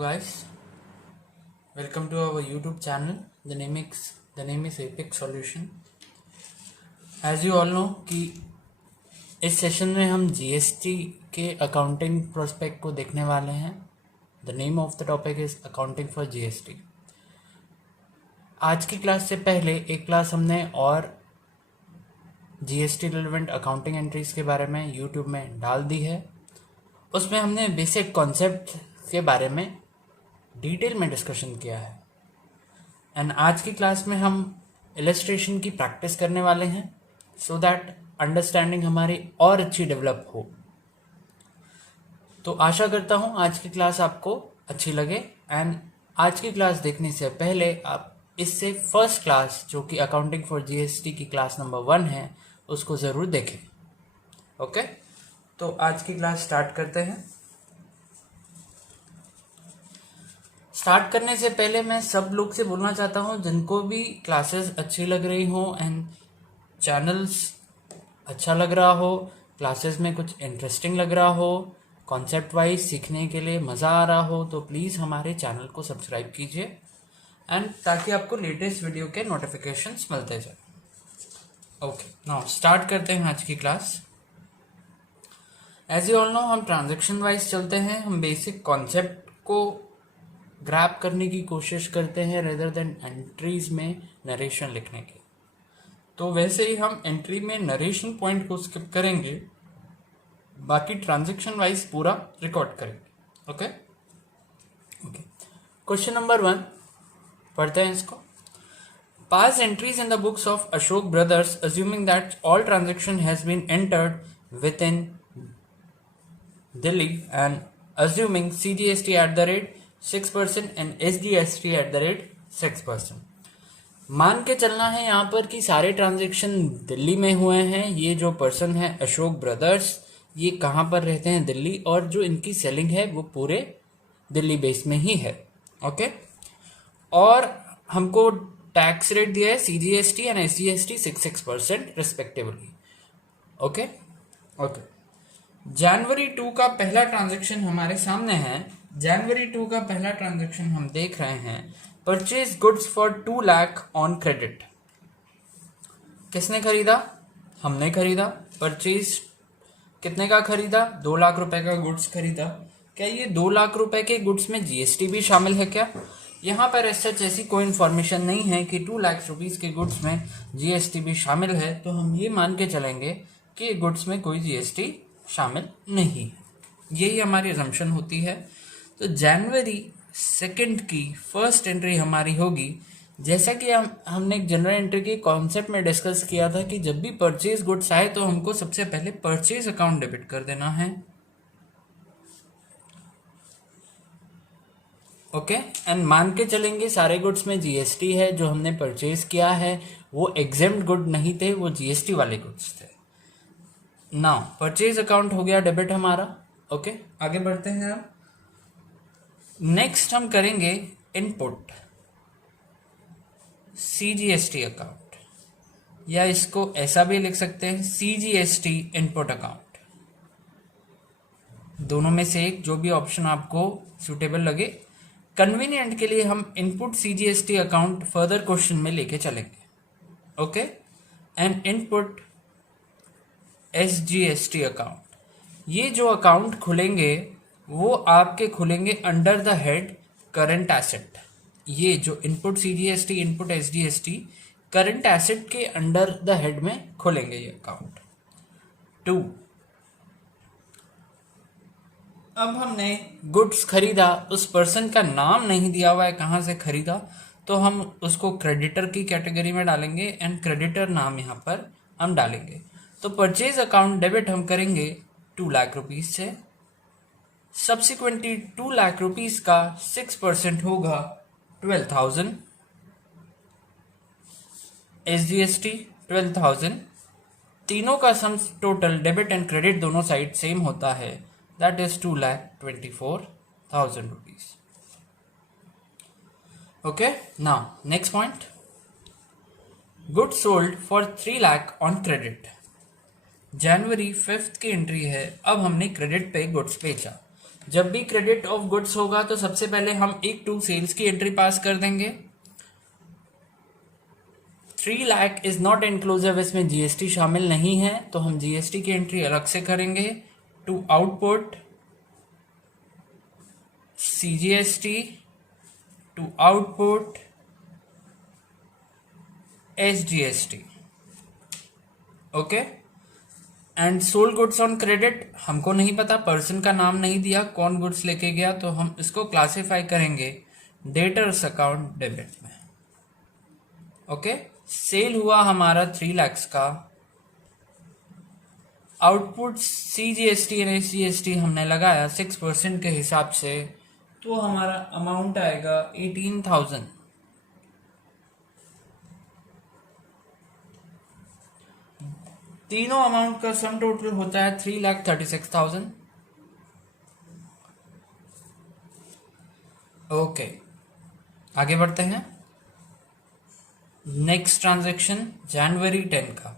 guys, welcome to our YouTube channel. The name is Epic Solution. As you all know कि इस session में हम GST के accounting prospect को देखने वाले हैं. The name of the topic is accounting for GST. आज की क्लास से पहले एक क्लास हमने और जीएसटी रिलेवेंट अकाउंटिंग एंट्रीज के बारे में यूट्यूब में डाल दी है. उसमें हमने बेसिक कॉन्सेप्ट के बारे में डिटेल में डिस्कशन किया है. एंड आज की क्लास में हम इलस्ट्रेशन की प्रैक्टिस करने वाले हैं सो दैट अंडरस्टैंडिंग हमारी और अच्छी डेवलप हो. तो आशा करता हूँ आज की क्लास आपको अच्छी लगे. एंड आज की क्लास देखने से पहले आप इससे फर्स्ट क्लास जो कि अकाउंटिंग फॉर जीएसटी की क्लास नंबर 1 है उसको ज़रूर देखें. ओके, तो आज की क्लास स्टार्ट करते हैं. स्टार्ट करने से पहले मैं सब लोग से बोलना चाहता हूँ जिनको भी क्लासेस अच्छी लग रही हो एंड चैनल्स अच्छा लग रहा हो, क्लासेस में कुछ इंटरेस्टिंग लग रहा हो, कॉन्सेप्ट वाइज सीखने के लिए मज़ा आ रहा हो, तो प्लीज़ हमारे चैनल को सब्सक्राइब कीजिए एंड ताकि आपको लेटेस्ट वीडियो के नोटिफिकेशंस मिलते जाए. ओके, नाउ स्टार्ट करते हैं आज की class. As you all know हम ट्रांजैक्शन वाइज चलते हैं. हम बेसिक कॉन्सेप्ट को ग्रैब करने की कोशिश करते हैं रेदर देन एंट्रीज में नरेशन लिखने की. तो वैसे ही हम एंट्री में नरेशन पॉइंट को स्किप करेंगे, बाकी ट्रांजैक्शन वाइज पूरा रिकॉर्ड करेंगे. ओके, क्वेश्चन नंबर 1 पढ़ते हैं इसको. Pass entries in the books of Ashok brothers assuming that all transaction has been entered within Delhi and assuming CGST at the rate 6% and SGST at the rate 6%. मान के चलना है यहाँ पर कि सारे ट्रांजैक्शन दिल्ली में हुए हैं. ये जो पर्सन है अशोक ब्रदर्स, ये कहाँ पर रहते हैं? दिल्ली. और जो इनकी सेलिंग है वो पूरे दिल्ली बेस में ही है. ओके, और हमको टैक्स रेट दिया है CGST and SGST 6% respectively. Okay, जनवरी 2 का पहला ट्रांजैक्शन हमारे सामने है. जनवरी 2 का पहला ट्रांजैक्शन हम देख रहे हैं. Purchase goods for 2 lakh on credit. किसने खरीदा? हमने खरीदा. परचेज कितने का खरीदा? 2 लाख रुपए का गुड्स खरीदा. क्या ये 2 लाख रुपए के गुड्स में जीएसटी भी शामिल है क्या? यहाँ पर सच ऐसी कोई इन्फॉर्मेशन नहीं है कि 2 लाख रुपीस के गुड्स में जीएसटी भी शामिल है. तो हम ये मान के चलेंगे कि गुड्स में कोई जीएसटी शामिल नहीं है. यही हमारी अजम्पशन होती है. तो जनवरी 2 की फर्स्ट एंट्री हमारी होगी. जैसा कि हमने एक जनरल एंट्री के कॉन्सेप्ट में डिस्कस किया था कि जब भी परचेज गुड्स आए तो हमको सबसे पहले परचेज अकाउंट डेबिट कर देना है. ओके, एंड मान के चलेंगे सारे गुड्स में जीएसटी है. जो हमने परचेज किया है वो एग्जेम्प्ट गुड नहीं थे, वो जीएसटी वाले गुड्स थे. नाउ परचेज अकाउंट हो गया डेबिट हमारा. ओके, आगे बढ़ते हैं. हम नेक्स्ट हम करेंगे इनपुट CGST अकाउंट, या इसको ऐसा भी लिख सकते हैं CGST इनपुट अकाउंट. दोनों में से एक, जो भी ऑप्शन आपको सुटेबल लगे. कन्वीनियंट के लिए हम input CGST account further question में लेके चलेंगे. Okay, and input SGST account. ये जो अकाउंट खुलेंगे वो आपके खुलेंगे under the head current asset. ये जो input CGST input SGST current asset के अंडर द हेड में खुलेंगे ये अकाउंट. 2, अब हमने गुड्स खरीदा, उस पर्सन का नाम नहीं दिया हुआ है कहाँ से खरीदा, तो हम उसको क्रेडिटर की कैटेगरी में डालेंगे एंड क्रेडिटर नाम यहाँ पर हम डालेंगे. तो परचेज अकाउंट डेबिट हम करेंगे 2 लाख रुपीज से. सब्सिक्वेंटली 2 लाख रुपीस का 6% होगा 12,000. SGST 12,000. तीनों का sum total debit and credit दोनों साइड सेम होता है, that is 2,24,000 rupees. Okay, now next point. Goods sold for 3 lakh on credit. जनवरी 5 की एंट्री है. अब हमने क्रेडिट पे गुड्स बेचा. जब भी क्रेडिट ऑफ गुड्स होगा तो सबसे पहले हम एक टू सेल्स की एंट्री पास कर देंगे। 3 लाख इज नॉट इंक्लूसिव, इसमें जीएसटी शामिल नहीं है, तो हम जीएसटी की एंट्री अलग से करेंगे। To output CGST, to output SGST. Okay, and sold goods on credit हमको नहीं पता, पर्सन का नाम नहीं दिया, कौन गुड्स लेके गया, तो हम इसको क्लासिफाई करेंगे डेटर्स अकाउंट डेबिट में। ओके, सेल हुआ हमारा 3 लाख का, आउटपुट सीजीएसटी एंड एसजीएसटी हमने लगाया 6% के हिसाब से, तो हमारा अमाउंट आएगा 18,000। तीनों अमाउंट का सम टोटल होता है 3,36,000। ओके, आगे बढ़ते हैं। नेक्स्ट ट्रांजैक्शन जनवरी 10 का।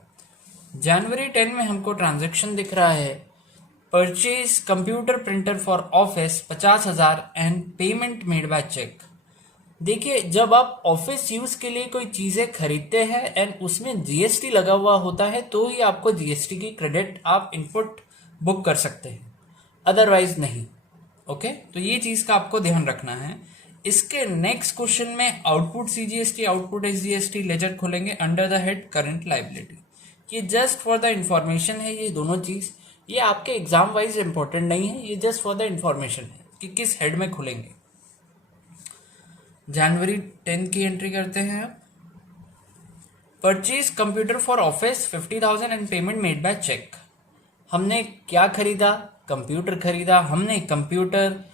जनवरी 10 में हमको ट्रांजैक्शन दिख रहा है, purchase computer printer for office 50,000 and payment made by cheque. देखिए, जब आप ऑफिस यूज के लिए कोई चीजें खरीदते हैं एंड उसमें जीएसटी लगा हुआ होता है तो ही आपको जीएसटी की क्रेडिट आप इनपुट बुक कर सकते हैं, अदरवाइज नहीं। ओके, तो ये चीज का आपको ध्यान रखना है। इसके नेक्स्ट क्वेश्चन में output CGST, output SGST ledger खोलेंगे under the head current liability. ये जस्ट फॉर द इंफॉर्मेशन है, ये दोनों चीज ये आपके एग्जाम वाइज इंपॉर्टेंट नहीं है, ये जस्ट फॉर द इंफॉर्मेशन है कि किस हेड में खुलेंगे। जनवरी 10 की एंट्री करते हैं। Purchase computer for office 50,000 and payment made by cheque. हमने क्या खरीदा? कंप्यूटर खरीदा। हमने कंप्यूटर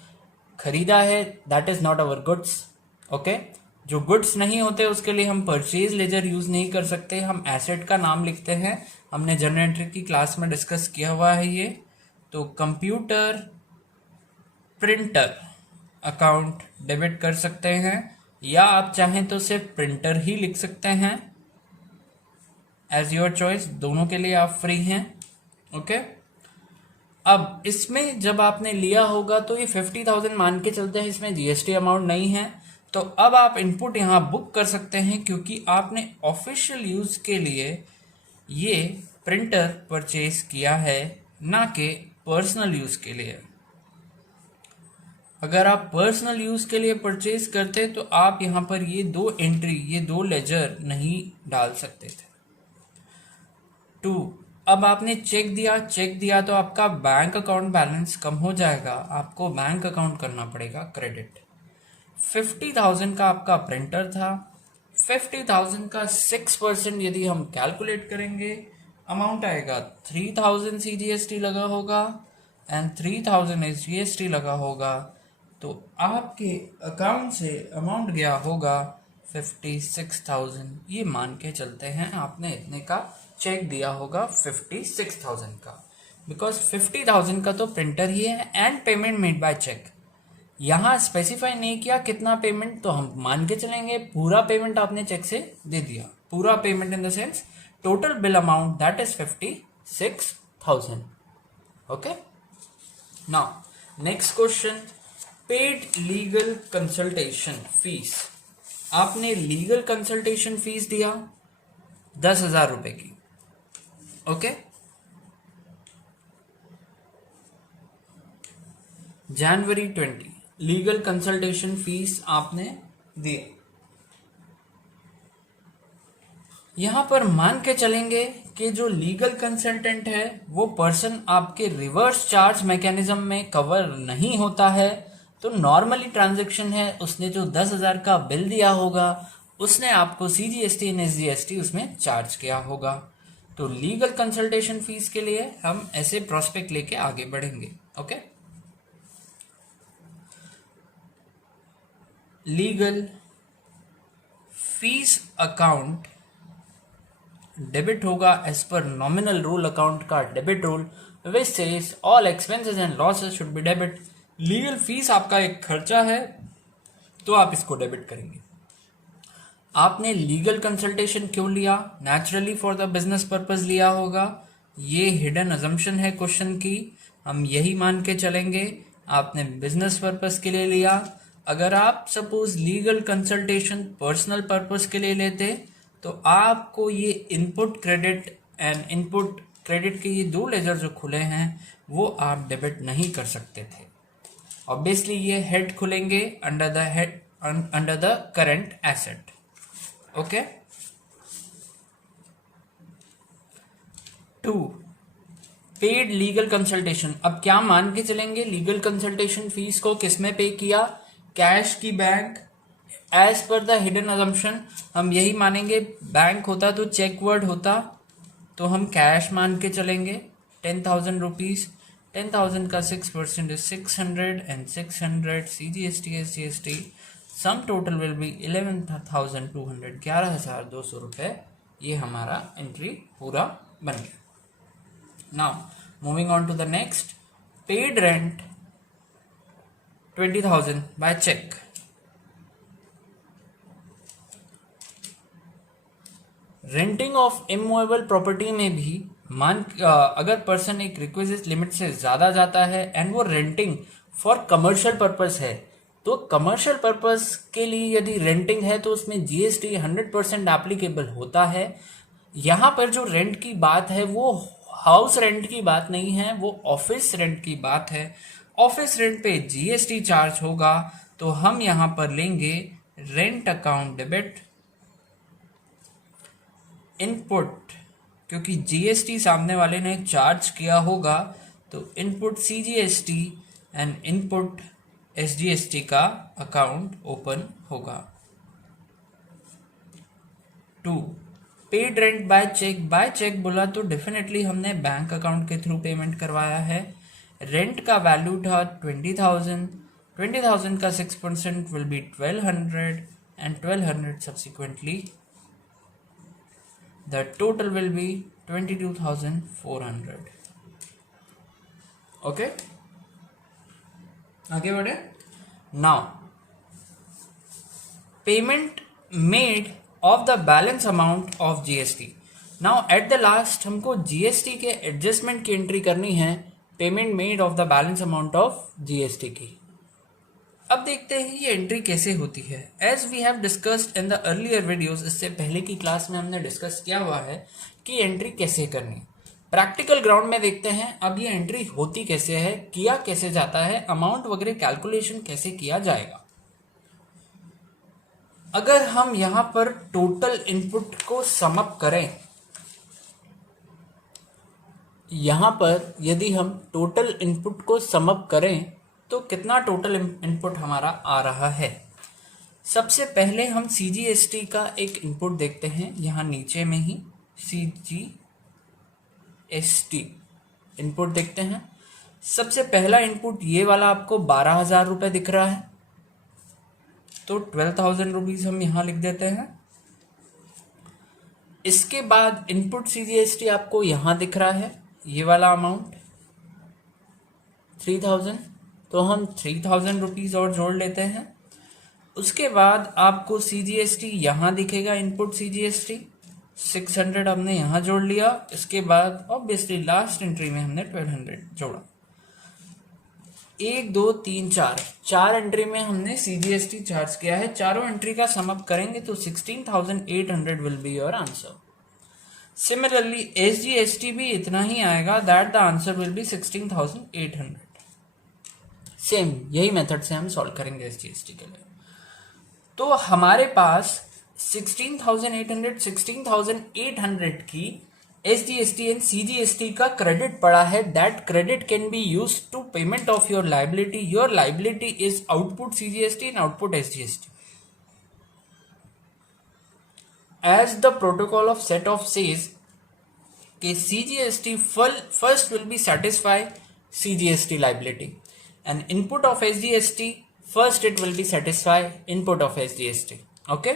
खरीदा है, that is not our goods. Okay, जो गुड्स नहीं होते उसके लिए हम परचेज लेजर यूज नहीं कर सकते, हम एसेट का नाम लिखते हैं। हमने जनरल एंट्री की क्लास में डिस्कस किया हुआ है ये। तो कंप्यूटर प्रिंटर अकाउंट डेबिट कर सकते हैं, या आप चाहें तो सिर्फ प्रिंटर ही लिख सकते हैं, एज योर चॉइस, दोनों के लिए आप फ्री हैं। ओके, अब इसमें जब आपने लिया होगा तो ये 50,000 मान के चलते हैं, इसमें जीएसटी अमाउंट नहीं है, तो अब आप इनपुट यहाँ बुक कर सकते हैं क्योंकि आपने ऑफिशियल यूज के लिए ये प्रिंटर परचेज किया है, ना कि पर्सनल यूज के लिए। अगर आप पर्सनल यूज के लिए परचेज करते तो आप यहां पर ये दो एंट्री, ये दो लेजर नहीं डाल सकते थे। 2, अब आपने चेक दिया तो आपका बैंक अकाउंट बैलेंस कम हो जाएगा, आपको बैंक अकाउंट करना पड़ेगा क्रेडिट। 50,000 का आपका प्रिंटर था, 50,000 का 6% यदि हम कैलकुलेट करेंगे, अमाउंट आएगा 3,000 सीजीएसटी लगा होगा एंड 3,000 एसजीएसटी लगा होगा, तो आपके अकाउंट से अमाउंट गया होगा 56,000। ये मान के चलते हैं आपने इतने का चेक दिया होगा 56,000 का, बिकॉज 50,000 का तो प्रिंटर ही है and payment made by cheque. यहाँ स्पेसिफाई नहीं किया कितना पेमेंट, तो हम मान के चलेंगे पूरा पेमेंट आपने चेक से दे दिया, पूरा payment in the sense total bill amount that is 56,000। Okay, now next question, paid legal consultation fees. आपने लीगल कंसल्टेशन फीस दिया 10,000 रुपए की। ओके, जनवरी 20 लीगल कंसल्टेशन फीस आपने दी। यहां पर मान के चलेंगे कि जो लीगल कंसल्टेंट है वो पर्सन आपके रिवर्स चार्ज मैकेनिज्म में कवर नहीं होता है, तो नॉर्मली ट्रांजैक्शन है, उसने जो 10,000 का बिल दिया होगा उसने आपको सीजीएसटी एंड एसजीएसटी उसमें चार्ज किया होगा। तो लीगल कंसल्टेशन फीस के लिए हम ऐसे प्रोस्पेक्ट लेके आगे बढ़ेंगे। Okay, legal fees account debit होगा as per nominal rule account का debit rule which says all expenses and losses should be debit. Legal fees आपका एक खर्चा है तो आप इसको डेबिट करेंगे। आपने लीगल कंसल्टेशन क्यों लिया? Naturally for the business purpose लिया होगा। ये हिडन अजम्पशन है क्वेश्चन की, हम यही मान के चलेंगे आपने बिजनेस पर्पस के लिए लिया। अगर आप suppose legal consultation personal purpose के लिए लेते तो आपको ये input credit and input credit के ये दो लेजर जो खुले हैं वो आप डेबिट नहीं कर सकते थे। ऑब्वियसली ये हेड खुलेंगे under the current asset. Okay. 2 paid legal consultation. अब क्या मान के चलेंगे, लीगल कंसल्टेशन फीस को किसमें पे किया, कैश की bank. As per the hidden assumption हम यही मानेंगे, बैंक होता तो चेक वर्ड होता, तो हम कैश मान के चलेंगे। 10,000 रुपीज, 10,000 का 6% is 600 and 600 CGST SGST, sum total will B 11,200, 11,200 रुपये। ये हमारा एंट्री पूरा बन गया। Now, moving on to the next, paid rent 20,000 by check. Renting of immovable property में भी अगर पर्सन एक रिक्विजिट लिमिट से ज्यादा जाता है एंड वो रेंटिंग फॉर कमर्शियल पर्पस है, तो कमर्शियल पर्पस के लिए यदि रेंटिंग है तो उसमें GST 100% एप्लीकेबल होता है। यहाँ पर जो रेंट की बात है वो हाउस रेंट की बात नहीं है, वो ऑफिस रेंट की बात है। ऑफिस रेंट पे GST चार्ज होगा, तो हम यहाँ पर लेंगे रेंट अकाउंट डेबिट इनपुट, क्योंकि GST सामने वाले ने चार्ज किया होगा, तो input CGST and input SGST का अकाउंट ओपन होगा। 2 paid rent by cheque. By cheque बोला तो डेफिनेटली हमने बैंक अकाउंट के थ्रू पेमेंट करवाया है। रेंट का वैल्यू था 20,000, 20,000 का 6% will be 1,200 and 1,200 subsequently the total will be 22,400. okay, आगे बढ़े। now payment made of the balance amount of GST. now at the last हमको GST के एडजस्टमेंट की एंट्री करनी है, payment made of the balance amount of GST की। अब देखते हैं ये एंट्री कैसे होती है। As we have discussed in the earlier videos, इससे पहले की क्लास में हमने डिस्कस किया हुआ है कि एंट्री कैसे करनी। प्रैक्टिकल ग्राउंड में देखते हैं अब ये एंट्री होती कैसे है, किया कैसे जाता है, अमाउंट वगैरह कैलकुलेशन कैसे किया जाएगा। अगर हम यहां पर टोटल इनपुट को सम अप करें, यहां पर यदि हम टोटल इनपुट को सम अप करें तो कितना टोटल इनपुट हमारा आ रहा है। सबसे पहले हम CGST का एक इनपुट देखते हैं, यहाँ नीचे में ही CGST इनपुट देखते हैं। सबसे पहला इनपुट ये वाला आपको 12,000 रुपये दिख रहा है, तो 12,000 रुपीज हम यहाँ लिख देते हैं। इसके बाद इनपुट CGST आपको यहाँ दिख रहा है, ये वाला अमाउंट 3,000, तो हम 3,000 रुपीज और जोड़ लेते हैं। उसके बाद आपको CGST यहाँ दिखेगा, इनपुट CGST 600 हमने यहाँ जोड़ लिया। इसके बाद ऑब्वियसली लास्ट एंट्री में हमने 1,200 जोड़ा। 1 2 3 4 एंट्री में हमने CGST चार्ज किया है। चारों एंट्री का सम अप करेंगे तो 16,800 will be your answer. Similarly SGST भी इतना ही आएगा, that the answer will be 16,800। Same यही मेथड से हम सॉल्व करेंगे SGST के लिए। तो हमारे पास 16,800 की SGST एंड CGST का क्रेडिट पड़ा है। That credit can be use to payment of your liability. Your liability is output CGST and output SGST। As the protocol of set off says कि CGST first will be satisfy CGST liability and input of SGST first it will be satisfy input of SGST. Okay,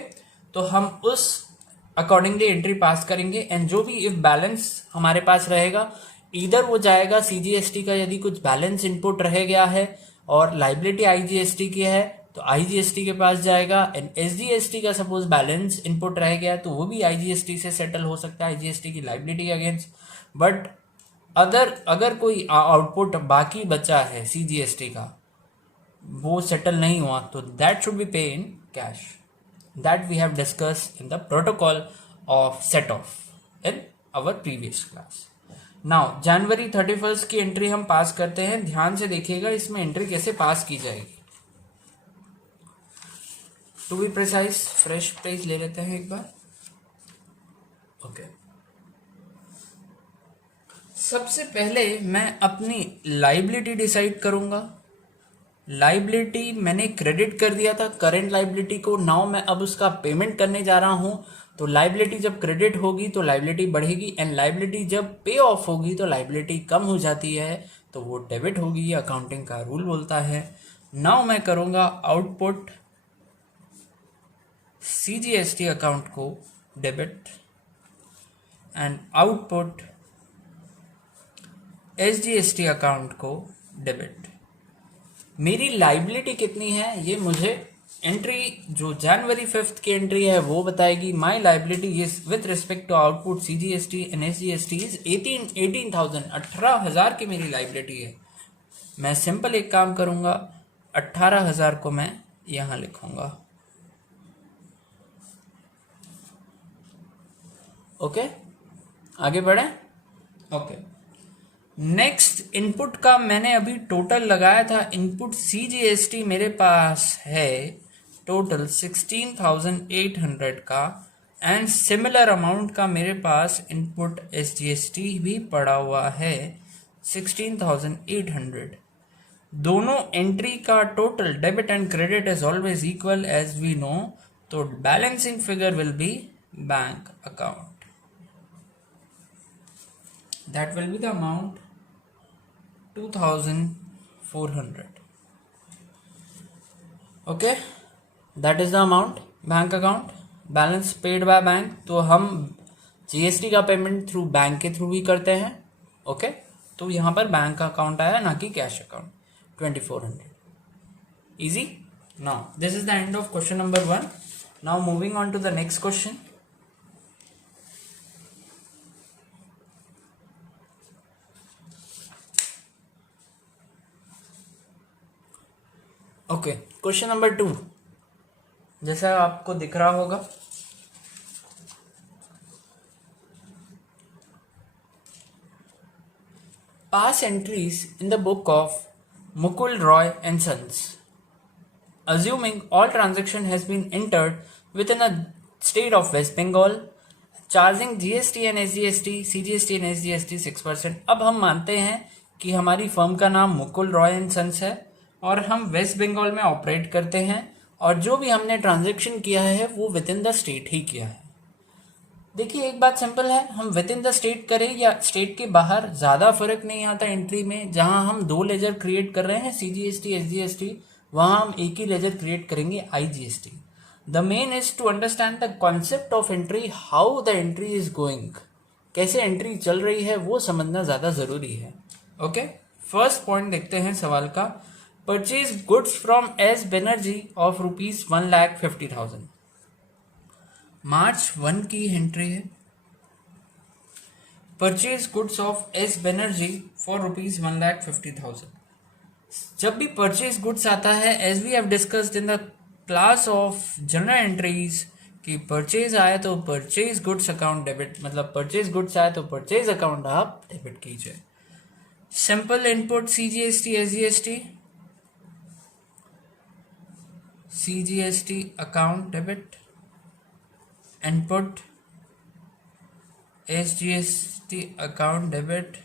तो हम उस accordingly entry पास करेंगे and जो भी if balance हमारे पास रहेगा इधर वो जाएगा CGST का। यदि कुछ बैलेंस इनपुट रह गया है और लाइबिलिटी IGST की है तो IGST के पास जाएगा एंड SGST का सपोज बैलेंस इनपुट रह गया तो वो भी IGST से सेटल हो सकता है, IGST की लाइबिलिटी अगेंस्ट। बट अगर कोई आउटपुट बाकी बचा है CGST का वो सेटल नहीं हुआ तो that should be pay in cash. That we have discuss in the protocol of set off in our previous class. Now जनवरी 31 की एंट्री हम पास करते हैं. ध्यान से देखिएगा इसमें एंट्री कैसे पास की जाएगी. To be precise fresh page ले लेते हैं एक बार. ओके सबसे पहले मैं अपनी लाइबिलिटी डिसाइड करूंगा. लाइबिलिटी मैंने क्रेडिट कर दिया था करेंट लाइबिलिटी को. नाउ मैं अब उसका पेमेंट करने जा रहा हूं. तो लाइबिलिटी जब क्रेडिट होगी तो लाइबिलिटी बढ़ेगी एंड लाइबिलिटी जब पे ऑफ होगी तो लाइबिलिटी कम हो जाती है तो वो डेबिट होगी. ये अकाउंटिंग का रूल बोलता है. नाउ मैं करूंगा आउटपुट सीजीएसटी अकाउंट को debit and output SGST account को डेबिट. मेरी लाइबिलिटी कितनी है ये मुझे एंट्री जो जनवरी 5 की एंट्री है वो बताएगी. My liability is with respect to output CGST and SGST is 18,000. 18,000 की मेरी लाइबिलिटी है. मैं सिंपल एक काम करूंगा 18,000 को मैं यहां लिखूंगा. ओके आगे बढ़े. ओके नेक्स्ट इनपुट का मैंने अभी टोटल लगाया था. इनपुट सीजीएसटी मेरे पास है टोटल 16,800 का एंड सिमिलर अमाउंट का मेरे पास इनपुट एसजीएसटी भी पड़ा हुआ है 16,800. दोनों एंट्री का total debit and credit is always equal as we know. तो balancing figure will be bank account. That will be the amount 2,400. Okay, that is the amount bank account balance paid by bank. तो हम GST का payment through bank के through भी करते हैं. Okay तो यहाँ पर बैंक अकाउंट आया ना कि cash account. 2,400 easy. Now this is the end of question number 1. Now moving on to the next question. Okay question number 2 जैसा आपको दिख रहा होगा pass entries in the book of Mukul Roy and sons. Assuming all transaction has been entered within a state of West Bengal, charging GST and SGST, CGST and SGST 6%. अब हम मानते हैं कि हमारी फर्म का नाम मुकुल रॉय एंड सन्स है और हम वेस्ट बंगाल में ऑपरेट करते हैं और जो भी हमने ट्रांजैक्शन किया है वो विद इन द स्टेट ही किया है. देखिए एक बात सिंपल है, हम विद इन द स्टेट करें या स्टेट के बाहर ज़्यादा फर्क नहीं आता एंट्री में. जहां हम 2 लेजर क्रिएट कर रहे हैं CGST SGST, वहां हम एक ही लेजर क्रिएट करेंगे IGST. The main is to understand the concept of entry, how the entry is going, कैसे एंट्री चल रही है वो समझना ज़्यादा ज़रूरी है. ओके फर्स्ट पॉइंट देखते हैं सवाल का. Purchase goods from S Banerjee of ₹1,50,000. March 1 की एंट्री है. Purchase goods of S Banerjee for ₹1,50,000. जब भी परचेज गुड्स आता है as we have discussed in the class of general entries कि परचेज आए तो परचेज गुड्स अकाउंट डेबिट, मतलब परचेज गुड्स आए तो परचेज अकाउंट आप डेबिट कीजिए. Simple input CGST SGST, CGST account debit, input SGST account debit.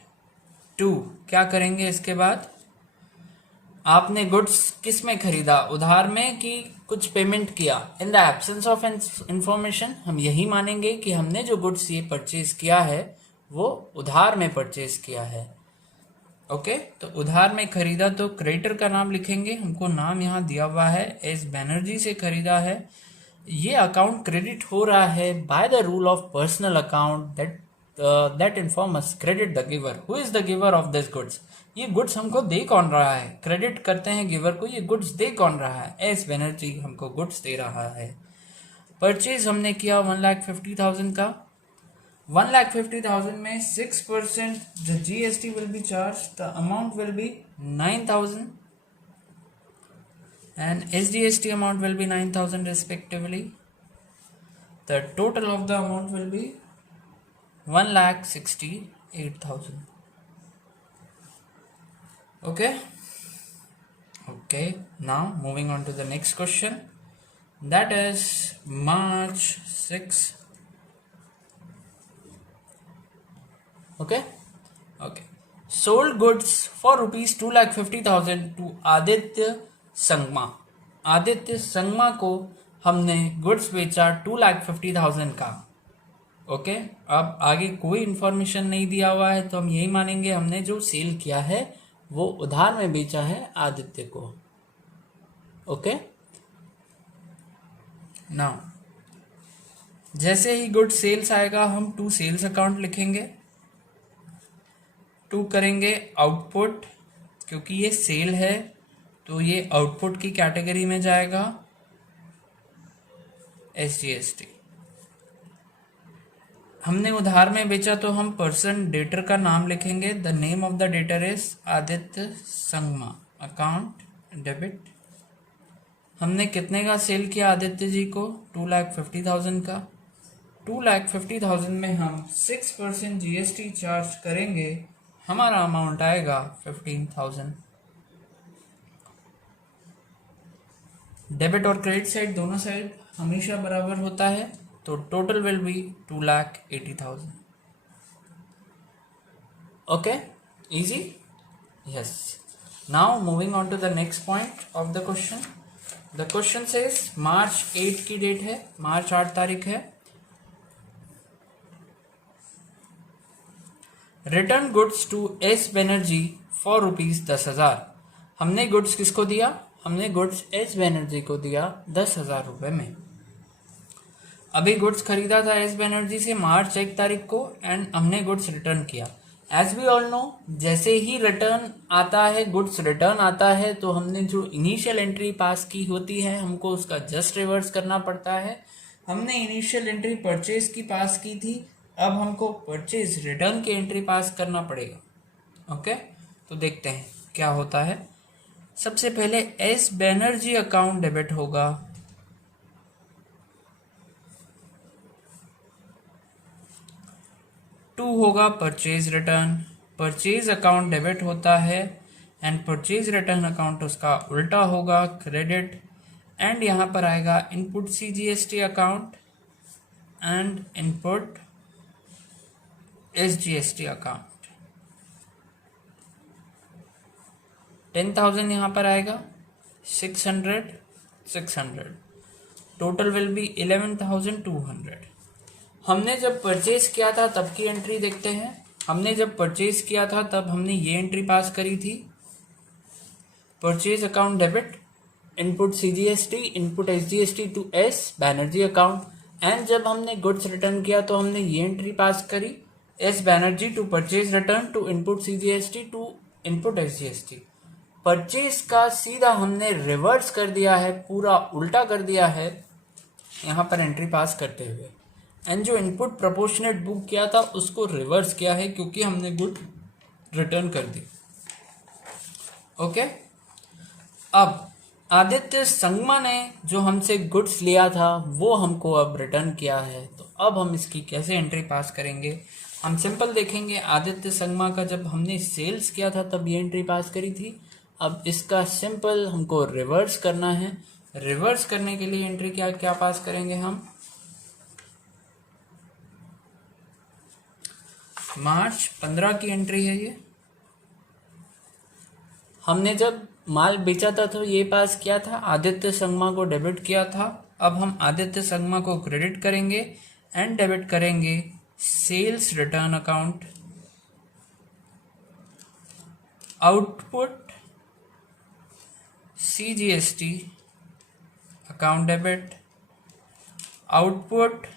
2 क्या करेंगे इसके बाद, आपने गुड्स किस में खरीदा, उधार में कि कुछ पेमेंट किया. In the absence of information हम यही मानेंगे कि हमने जो गुड्स ये परचेज किया है वो उधार में परचेज किया है. ओके तो उधार में खरीदा तो क्रेडिटर का नाम लिखेंगे. हमको नाम यहाँ दिया हुआ है एस बनर्जी से खरीदा है. ये अकाउंट क्रेडिट हो रहा है by the rule of personal account that inform us credit the giver. Who is the giver of this goods. ये गुड्स हमको दे कौन रहा है, क्रेडिट करते हैं गिवर को. ये गुड्स दे कौन रहा है, एस बनर्जी हमको गुड्स दे रहा है. परचेज हमने किया 1,50,000 का. 1,50,000 में 6% GST will be charged. The amount will be 9,000. and SGST amount will be 9,000 respectively. The total of the amount will be 1,68,000. Okay, now moving on to the next question, that is March 6. Okay, sold goods for rupees 2,50,000 to Aditya Sangma को हमने goods बेचा 2,50,000 का. Okay, अब आगे कोई information नहीं दिया हुआ है तो हम यही मानेंगे हमने जो सेल किया है वो उधार में बेचा है आदित्य को. ओके, नाउ जैसे ही गुड सेल्स आएगा हम टू सेल्स अकाउंट लिखेंगे, टू करेंगे आउटपुट, क्योंकि ये सेल है तो ये आउटपुट की कैटेगरी में जाएगा. SGST हमने उधार में बेचा तो हम पर्सन डेटर का नाम लिखेंगे. The name of the debtor is Aditya Sangma. Account debit. हमने कितने का सेल किया आदित्य जी को? 2,50,000 का. 2,50,000 में हम 6% GST चार्ज करेंगे, हमारा अमाउंट आएगा 15,000. डेबिट और क्रेडिट साइड दोनों साइड हमेशा बराबर होता है, तो total will be 2,80,000. Okay, easy. Yes, now moving on to the next point of the question. The question says March 8 की डेट है, मार्च 8 तारीख है. Return goods to S Banerjee for rupees 10,000. हमने गुड्स किसको दिया? हमने गुड्स एस बनर्जी को दिया 10,000 रुपए में. अभी गुड्स खरीदा था एस बनर्जी से मार्च 1 तारीख को एंड हमने गुड्स रिटर्न किया. एज वी ऑल नो, जैसे ही रिटर्न आता है, गुड्स रिटर्न आता है, तो हमने जो इनिशियल एंट्री पास की होती है हमको उसका जस्ट रिवर्स करना पड़ता है. हमने इनिशियल एंट्री परचेज की पास की थी, अब हमको परचेज रिटर्न की एंट्री पास करना पड़ेगा. ओके, तो देखते हैं क्या होता है. सबसे पहले एस बनर्जी अकाउंट डेबिट होगा. टू होगा purchase return. Purchase account debit होता है एंड परचेज रिटर्न अकाउंट उसका उल्टा होगा, क्रेडिट. एंड यहाँ पर आएगा input CGST account and input SGST account. 10,000 यहाँ पर आएगा, 600. Total will B 11,200. हमने जब परचेज किया था तब की एंट्री देखते हैं. हमने जब परचेज किया था तब हमने ये एंट्री पास करी थी, purchase account debit, input CGST, input SGST to S Banerjee account. And जब हमने गुड्स रिटर्न किया तो हमने ये एंट्री पास करी, S Banerjee to purchase return to input CGST to input SGST. Purchase का सीधा हमने रिवर्स कर दिया है, पूरा उल्टा कर दिया है यहाँ पर एंट्री पास करते हुए. एंड जो इनपुट प्रोपोर्शनेट बुक किया था उसको रिवर्स किया है क्योंकि हमने गुड रिटर्न कर दी. ओके, अब आदित्य संगमा ने जो हमसे गुड्स लिया था वो हमको अब रिटर्न किया है, तो अब हम इसकी कैसे एंट्री पास करेंगे? हम सिंपल देखेंगे. आदित्य संगमा का जब हमने सेल्स किया था तब ये एंट्री पास करी थी. अब इसका सिंपल हमको रिवर्स करना है. रिवर्स करने के लिए एंट्री क्या क्या पास करेंगे हम? मार्च 15 की एंट्री है ये. हमने जब माल बेचा था तो ये पास किया था, आदित्य संगमा को डेबिट किया था. अब हम आदित्य संगमा को क्रेडिट करेंगे एंड डेबिट करेंगे sales return account. Output CGST account debit, output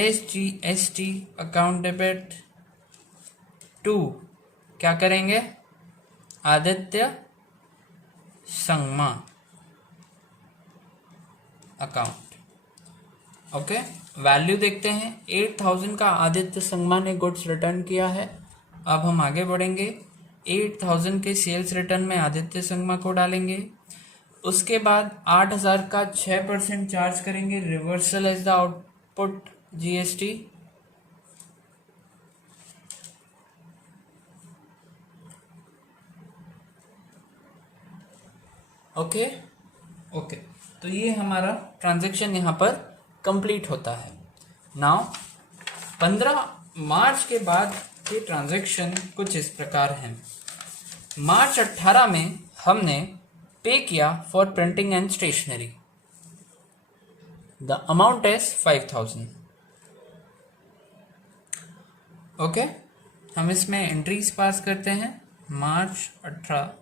SGST account debit to क्या करेंगे? Aditya Sangma account. Okay, value देखते हैं. 8,000 का आदित्य संगमा ने गुड्स रिटर्न किया है. अब हम आगे बढ़ेंगे. 8,000 के सेल्स रिटर्न में आदित्य संगमा को डालेंगे. उसके बाद 8,000 का 6% चार्ज करेंगे, reversal as the output GST. Okay okay, तो ये हमारा ट्रांजैक्शन यहाँ पर कंप्लीट होता है। नाउ 15 मार्च के बाद के ट्रांजैक्शन कुछ इस प्रकार हैं। मार्च 18 में हमने पे किया for printing and stationery, the amount is 5,000। Okay, हम इसमें एंट्रीज पास करते हैं। March 18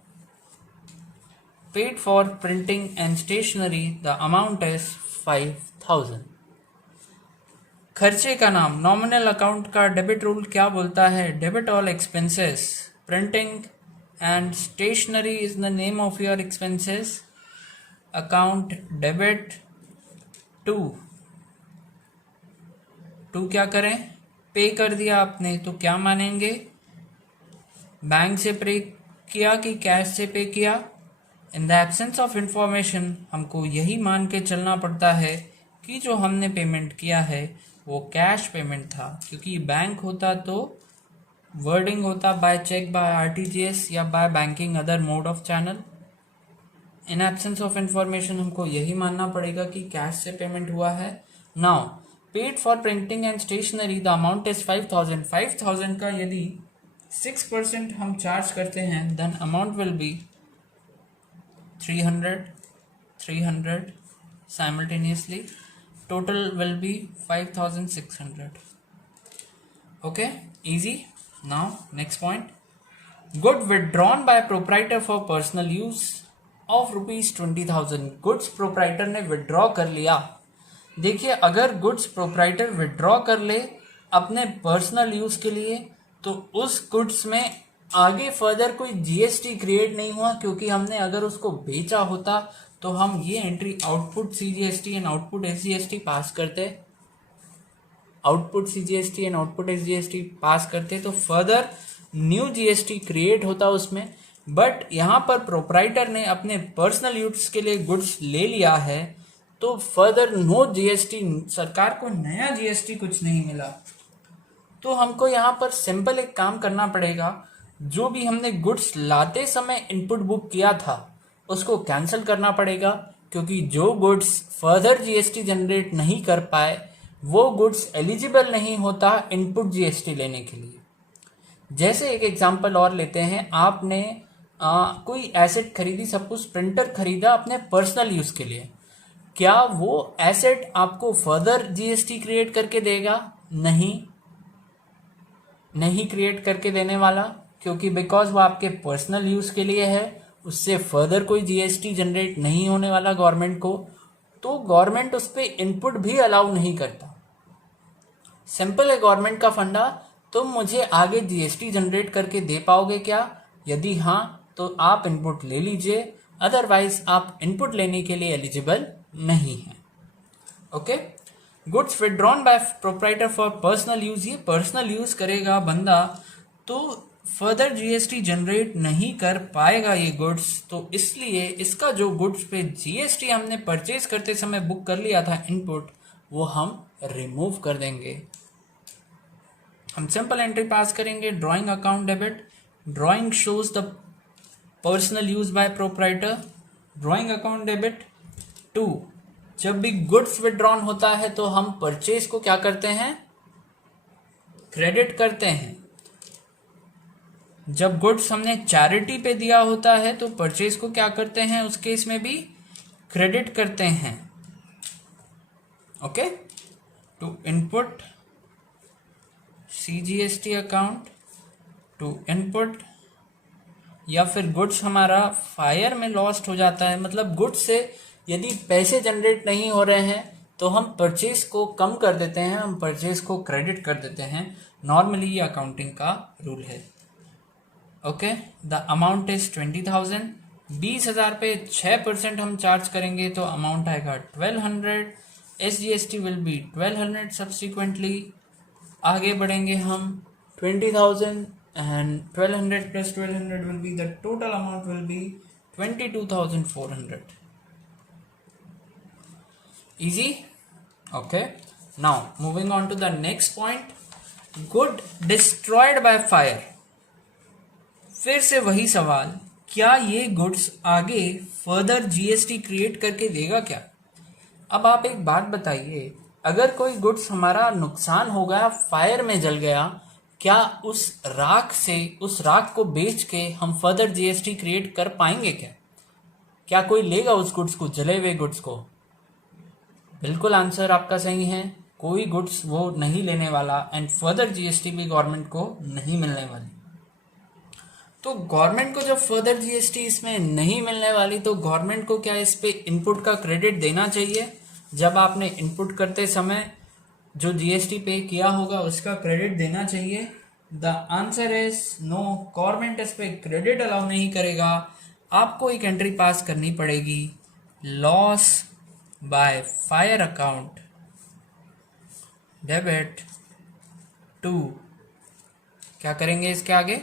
paid for printing and stationery, the amount is 5,000। खर्चे का नाम, नॉमिनल अकाउंट का डेबिट रूल क्या बोलता है? Debit all expenses, printing and stationery is the name of your expenses, account debit to क्या करें? पे कर दिया आपने तो क्या मानेंगे? बैंक से पे किया कि कैश से पे किया? In the absence of information हमको यही मान के चलना पड़ता है कि जो हमने पेमेंट किया है वो कैश पेमेंट था, क्योंकि बैंक होता तो वर्डिंग होता बाय चेक, बाय आरटीजीएस या by banking other mode of channel. In absence of information हमको यही मानना पड़ेगा कि कैश से पेमेंट हुआ है। Now paid for printing and stationery, the amount is 5,000। 5,000 का यदि 6% हम चार्ज करते हैं then amount will be 300 simultaneously, total will be 5,600। Okay, easy. Now next point, good withdrawn by proprietor for personal use of ₹20,000। Goods proprietor ने withdraw कर लिया। देखिए, अगर गुड्स प्रोप्राइटर विड्रॉ कर ले अपने पर्सनल यूज के लिए तो उस गुड्स में आगे फर्दर कोई जीएसटी क्रिएट नहीं हुआ, क्योंकि हमने अगर उसको बेचा होता तो हम ये entry output CGST and output SGST pass करते, output CGST and output SGST pass करते तो फर्दर न्यू जीएसटी क्रिएट होता उसमें। बट यहाँ पर प्रोप्राइटर ने अपने पर्सनल यूज के लिए गुड्स ले लिया है तो फर्दर नो जीएसटी, सरकार को नया जीएसटी कुछ नहीं मिला। तो हमको यहाँ पर सिंपल एक काम करना पड़ेगा, जो भी हमने गुड्स लाते समय इनपुट बुक किया था उसको कैंसिल करना पड़ेगा, क्योंकि जो गुड्स फर्दर जीएसटी जनरेट नहीं कर पाए वो गुड्स एलिजिबल नहीं होता इनपुट जीएसटी लेने के लिए। जैसे एक एग्जांपल और लेते हैं, आपने कोई एसेट खरीदी, सपोज प्रिंटर खरीदा अपने पर्सनल यूज के लिए, क्या वो एसेट आपको फर्दर जीएसटी क्रिएट करके देगा? नहीं क्रिएट करके देने वाला, क्योंकि बिकॉज वो आपके पर्सनल यूज के लिए है, उससे फर्दर कोई जीएसटी जनरेट नहीं होने वाला गवर्नमेंट को, तो गवर्नमेंट उस पर इनपुट भी अलाउ नहीं करता। सिंपल है गवर्नमेंट का फंडा, तुम मुझे आगे जीएसटी जनरेट करके दे पाओगे क्या? यदि हाँ तो आप इनपुट ले लीजिए, अदरवाइज आप इनपुट लेने के लिए एलिजिबल नहीं है। Okay, goods withdrawn bye proprietor for personal use, ये पर्सनल यूज करेगा बंदा तो फर्दर जीएसटी जनरेट नहीं कर पाएगा ये गुड्स, तो इसलिए इसका जो गुड्स पे जीएसटी हमने परचेज करते समय बुक कर लिया था इनपुट, वो हम रिमूव कर देंगे। हम सिंपल एंट्री पास करेंगे, drawing account debit, drawing shows the personal use by proprietor, drawing account debit to, जब भी गुड्स विड्रॉन होता है तो हम परचेज को क्या करते हैं? क्रेडिट करते हैं। जब गुड्स हमने चैरिटी पे दिया होता है तो परचेज को क्या करते हैं? उस केस में भी क्रेडिट करते हैं। Okay, to input CGST account, to input, या फिर गुड्स हमारा फायर में लॉस्ट हो जाता है, मतलब गुड्स से यदि पैसे जनरेट नहीं हो रहे हैं तो हम परचेज को कम कर देते हैं, हम परचेज को क्रेडिट कर देते हैं। नॉर्मली ये अकाउंटिंग का रूल है। ओके, द अमाउंट इज 20,000, 20,000 पे 6% हम चार्ज करेंगे तो अमाउंट आएगा 1200, एसजीएसटी विल बी 1200 सब्सिक्वेंटली। आगे बढ़ेंगे हम, 20,000 and 1200 plus 1200 will be the total amount will B 22,400। Easy? Okay. Now moving on to the next point. Good destroyed by fire. फिर से वही सवाल, क्या ये गुड्स आगे फर्दर जीएसटी क्रिएट करके देगा क्या? अब आप एक बात बताइए, अगर कोई गुड्स हमारा नुकसान हो गया, फायर में जल गया, क्या उस राख को बेच के हम फर्दर जीएसटी क्रिएट कर पाएंगे क्या? क्या कोई लेगा उस गुड्स को, जले हुए गुड्स को? बिल्कुल आंसर आपका सही है, कोई गुड्स वो नहीं लेने वाला एंड फर्दर जीएसटी भी गवर्नमेंट को नहीं मिलने वाली। तो गवर्नमेंट को जब फर्दर जीएसटी इसमें नहीं मिलने वाली, तो गवर्नमेंट को क्या इस पे इनपुट का क्रेडिट देना चाहिए? जब आपने इनपुट करते समय जो जीएसटी पे किया होगा उसका क्रेडिट देना चाहिए? The answer is no, government इस पे क्रेडिट अलाउ नहीं करेगा। आपको एक एंट्री पास करनी पड़ेगी, loss by fire account debit to, क्या करेंगे इसके आगे,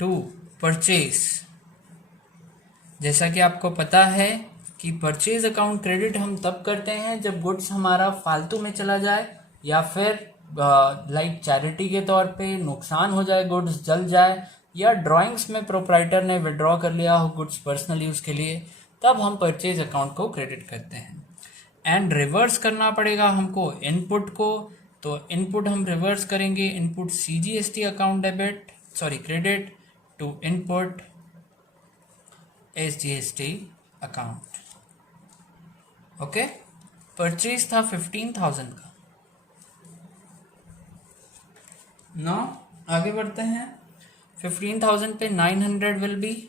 टू परचेज। जैसा कि आपको पता है कि परचेज अकाउंट क्रेडिट हम तब करते हैं जब गुड्स हमारा फालतू में चला जाए, या फिर लाइक चैरिटी के तौर पे नुकसान हो जाए, गुड्स जल जाए, या ड्राइंग्स में प्रोप्राइटर ने विड्रॉ कर लिया हो गुड्स पर्सनल यूज के लिए, तब हम परचेज अकाउंट को क्रेडिट करते हैं। एंड रिवर्स करना पड़ेगा हमको इनपुट को, तो इनपुट हम रिवर्स करेंगे, input CGST account debit credit to input SGST account. Okay, purchase था 15,000 का। नाउ आगे बढ़ते हैं, 15,000 पे 900 will be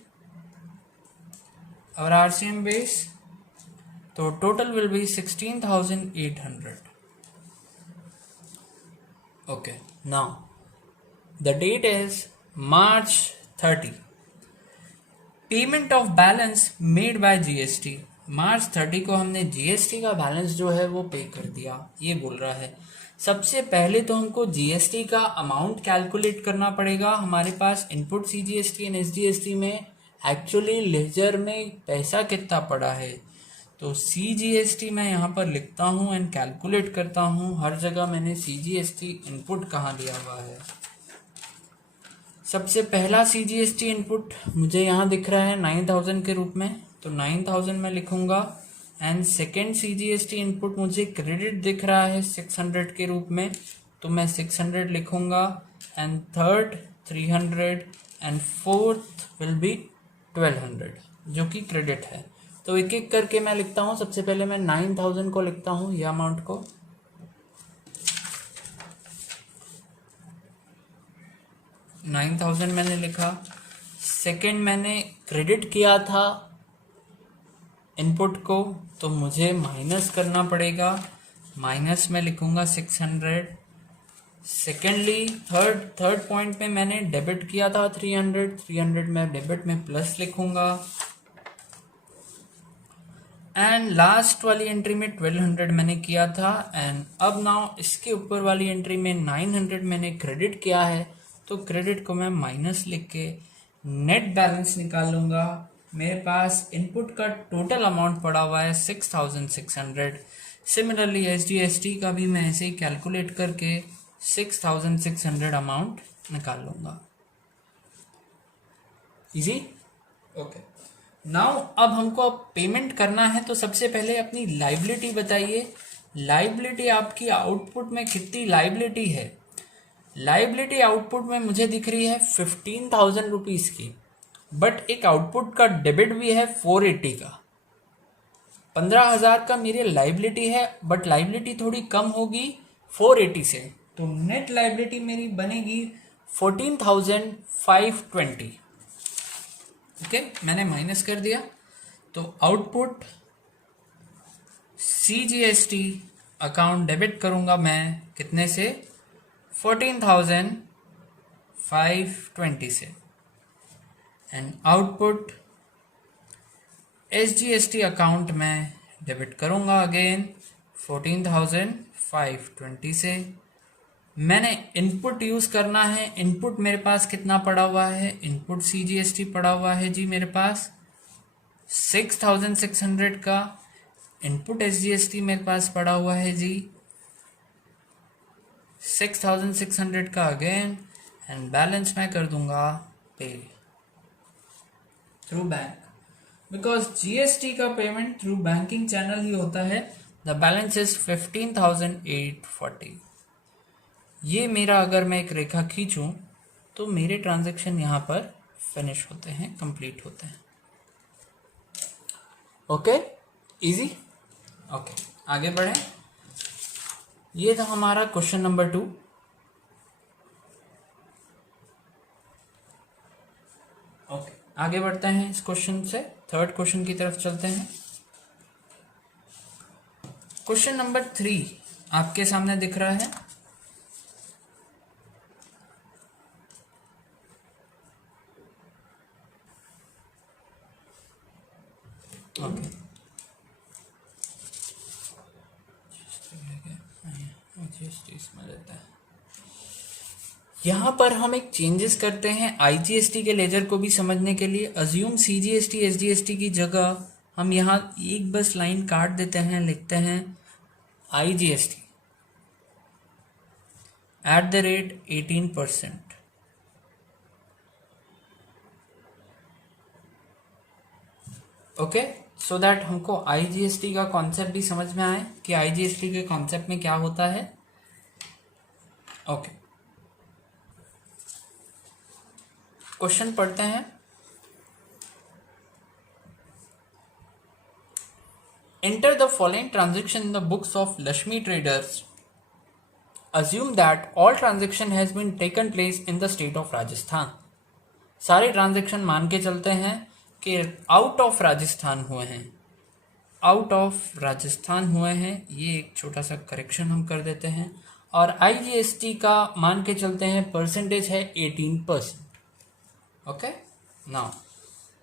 our RCM base, तो total will be 16,800। Okay, now the date is March 30। Payment of balance made by GST, March 30 को हमने GST का बैलेंस जो है वो पे कर दिया, ये बोल रहा है। सबसे पहले तो हमको जीएसटी का अमाउंट कैलकुलेट करना पड़ेगा। हमारे पास इनपुट सीजीएसटी एंड एसजीएसटी में एक्चुअली लेजर में पैसा कितना पड़ा है, तो सीजीएसटी मैं यहाँ पर लिखता हूँ एंड कैलकुलेट करता हूँ। हर जगह मैंने सीजीएसटी इनपुट कहाँ दिया हुआ है। सबसे पहला सीजीएसटी इनपुट मुझे यहाँ दिख रहा है 9,000 के रूप में, तो 9,000 मैं लिखूंगा। एंड सेकेंड सीजीएसटी इनपुट मुझे क्रेडिट दिख रहा है 600 के रूप में, तो मैं 600 लिखूंगा। And third 300 and fourth will be 1200 जो कि क्रेडिट है। तो एक एक करके मैं लिखता हूँ। सबसे पहले मैं 9,000 को लिखता हूँ, ये अमाउंट को, 9,000 मैंने लिखा। सेकेंड मैंने क्रेडिट किया था इनपुट को, तो मुझे माइनस करना पड़ेगा, माइनस में लिखूंगा 600। सेकेंडली थर्ड पॉइंट पे मैंने डेबिट किया था 300 में डेबिट में प्लस लिखूंगा। एंड लास्ट वाली एंट्री में 1200 मैंने किया था। एंड अब नाउ इसके ऊपर वाली एंट्री में 900 मैंने क्रेडिट किया है, तो क्रेडिट को मैं माइनस लिख के नेट बैलेंस निकाल लूंगा। मेरे पास इनपुट का टोटल अमाउंट पड़ा हुआ है 6,600। सिमिलरली एसजीएसटी का भी मैं ऐसे ही कैलकुलेट करके 6,600 अमाउंट निकाल लूंगा। इजी? ओके, नाउ अब हमको पेमेंट करना है, तो सबसे पहले अपनी लाइबिलिटी बताइए। लाइबिलिटी आपकी आउटपुट में कितनी लाइबिलिटी है? लाइबिलिटी आउटपुट में मुझे दिख रही है 15,000 रुपीज की, बट एक आउटपुट का डेबिट भी है 480 का। 15,000 का मेरी लाइबिलिटी है, बट लाइबिलिटी थोड़ी कम होगी 480 से, तो नेट लाइबिलिटी मेरी बनेगी 14,520। ओके, मैंने माइनस कर दिया, तो आउटपुट सीजीएसटी अकाउंट डेबिट करूंगा मैं कितने से? 14,520 से। एंड आउटपुट एसजीएसटी अकाउंट में डेबिट करूंगा अगेन 14,520 से। मैंने इनपुट यूज करना है। इनपुट मेरे पास कितना पड़ा हुआ है? इनपुट सीजीएसटी पड़ा हुआ है जी मेरे पास 6,600 का। इनपुट SGST मेरे पास पड़ा हुआ है जी 6,600 का अगेन, एंड बैलेंस मैं कर दूंगा पे थ्रू बैंक, बिकॉज GST का पेमेंट थ्रू बैंकिंग चैनल ही होता है। The balance is 15,840। ये मेरा अगर मैं एक रेखा खींचूं तो मेरे ट्रांजैक्शन यहाँ पर फिनिश होते हैं, कंप्लीट होते हैं। Okay, easy. ओके, आगे बढ़ें। ये था हमारा क्वेश्चन नंबर 2। ओके, आगे बढ़ते हैं इस क्वेश्चन से, थर्ड क्वेश्चन की तरफ चलते हैं। क्वेश्चन नंबर 3 आपके सामने दिख रहा है। ओके, इसमें रहता है। यहाँ पर हम एक चेंजेस करते हैं IGST के लेजर को भी समझने के लिए। अज्यूम CGST SGST की जगह हम यहाँ एक बस लाइन काट देते हैं, लिखते हैं IGST @ 18%। ओके, सो दैट हमको IGST का कॉन्सेप्ट भी समझ में आए कि IGST के कॉन्सेप्ट में क्या होता है। ओके, क्वेश्चन पढ़ते हैं। Enter the following transaction in the books of Lakshmi Traders. Assume that all transaction has been taken place in the state of Rajasthan. सारे ट्रांजेक्शन मान के चलते हैं कि आउट ऑफ राजस्थान हुए हैं, आउट ऑफ राजस्थान हुए हैं। ये एक छोटा सा करेक्शन हम कर देते हैं। और IGST का मान के चलते हैं, परसेंटेज है 18%। Okay, now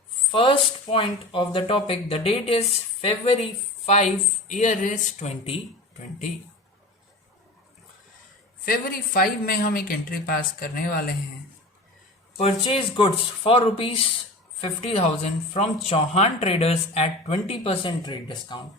first point of the topic, the date is February 5, year is 2020। February 5 में हम एक एंट्री पास करने वाले हैं। Purchase goods for ₹50,000 from Chauhan traders at 20% trade discount.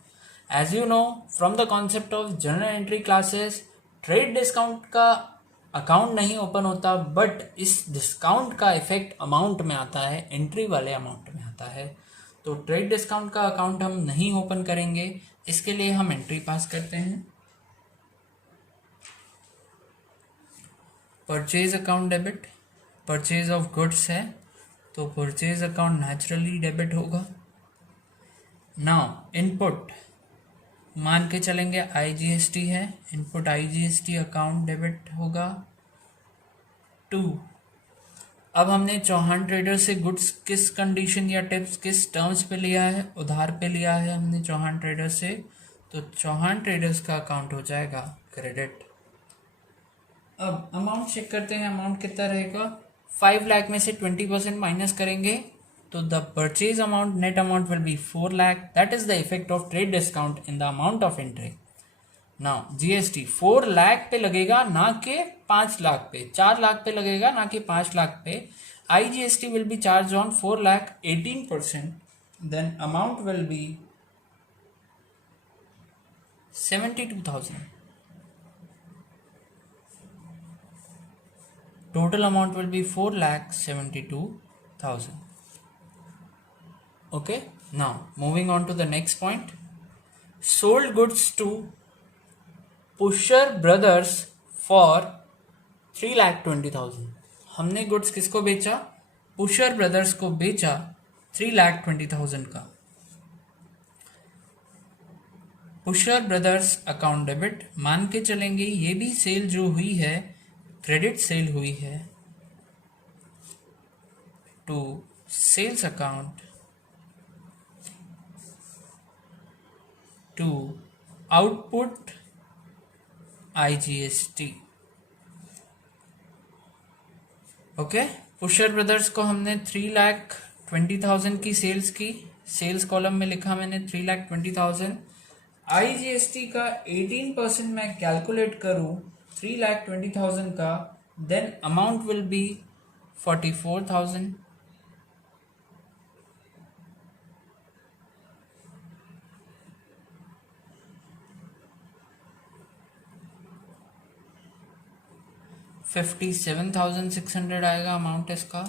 As you know from the concept of general entry classes, trade discount का account नहीं open होता, but इस डिस्काउंट का इफेक्ट अमाउंट में आता है, एंट्री वाले अमाउंट में आता है। तो ट्रेड डिस्काउंट का अकाउंट हम नहीं ओपन करेंगे, इसके लिए हम एंट्री पास करते हैं। Purchase account debit, purchase of goods है तो परचेज अकाउंट नेचुरली डेबिट होगा। नाउ इनपुट मान के चलेंगे IGST है, इनपुट IGST अकाउंट डेबिट होगा। 2, अब हमने चौहान ट्रेडर से गुड्स किस कंडीशन या टिप्स किस टर्म्स पे लिया है, उधार पे लिया है हमने चौहान ट्रेडर से, तो चौहान ट्रेडर्स का अकाउंट हो जाएगा क्रेडिट। अब अमाउंट चेक करते हैं, अमाउंट कितना रहेगा। 5 लाख में से 20% माइनस करेंगे तो the purchase amount, net amount will B 4 lakh. That is the effect of trade discount in the amount of entry. Now GST 4 lakh पे लगेगा, ना कि 5 लाख पे, 4 लाख पे लगेगा ना कि 5 लाख पे। IGST will be charge on 4 lakh 18%, then amount will be 72,000। Total amount will be 4,72,000. Okay, now moving on to the next point. Sold goods to Pusher Brothers for 3,20,000. हमने गुड्स किसको बेचा, पुशर ब्रदर्स को बेचा 3,20,000 का। पुशर ब्रदर्स अकाउंट डेबिट मान के चलेंगे, ये भी सेल जो हुई है क्रेडिट सेल हुई है to sales account to output IGST। Okay, पुशर ब्रदर्स को हमने 3,20,000 की सेल्स की, सेल्स कॉलम में लिखा मैंने 3,20,000। IGST का 18% मैं कैलकुलेट करूं 3,20,000 का, देन अमाउंट विल बी 44,000। 57,600 आएगा अमाउंट इसका,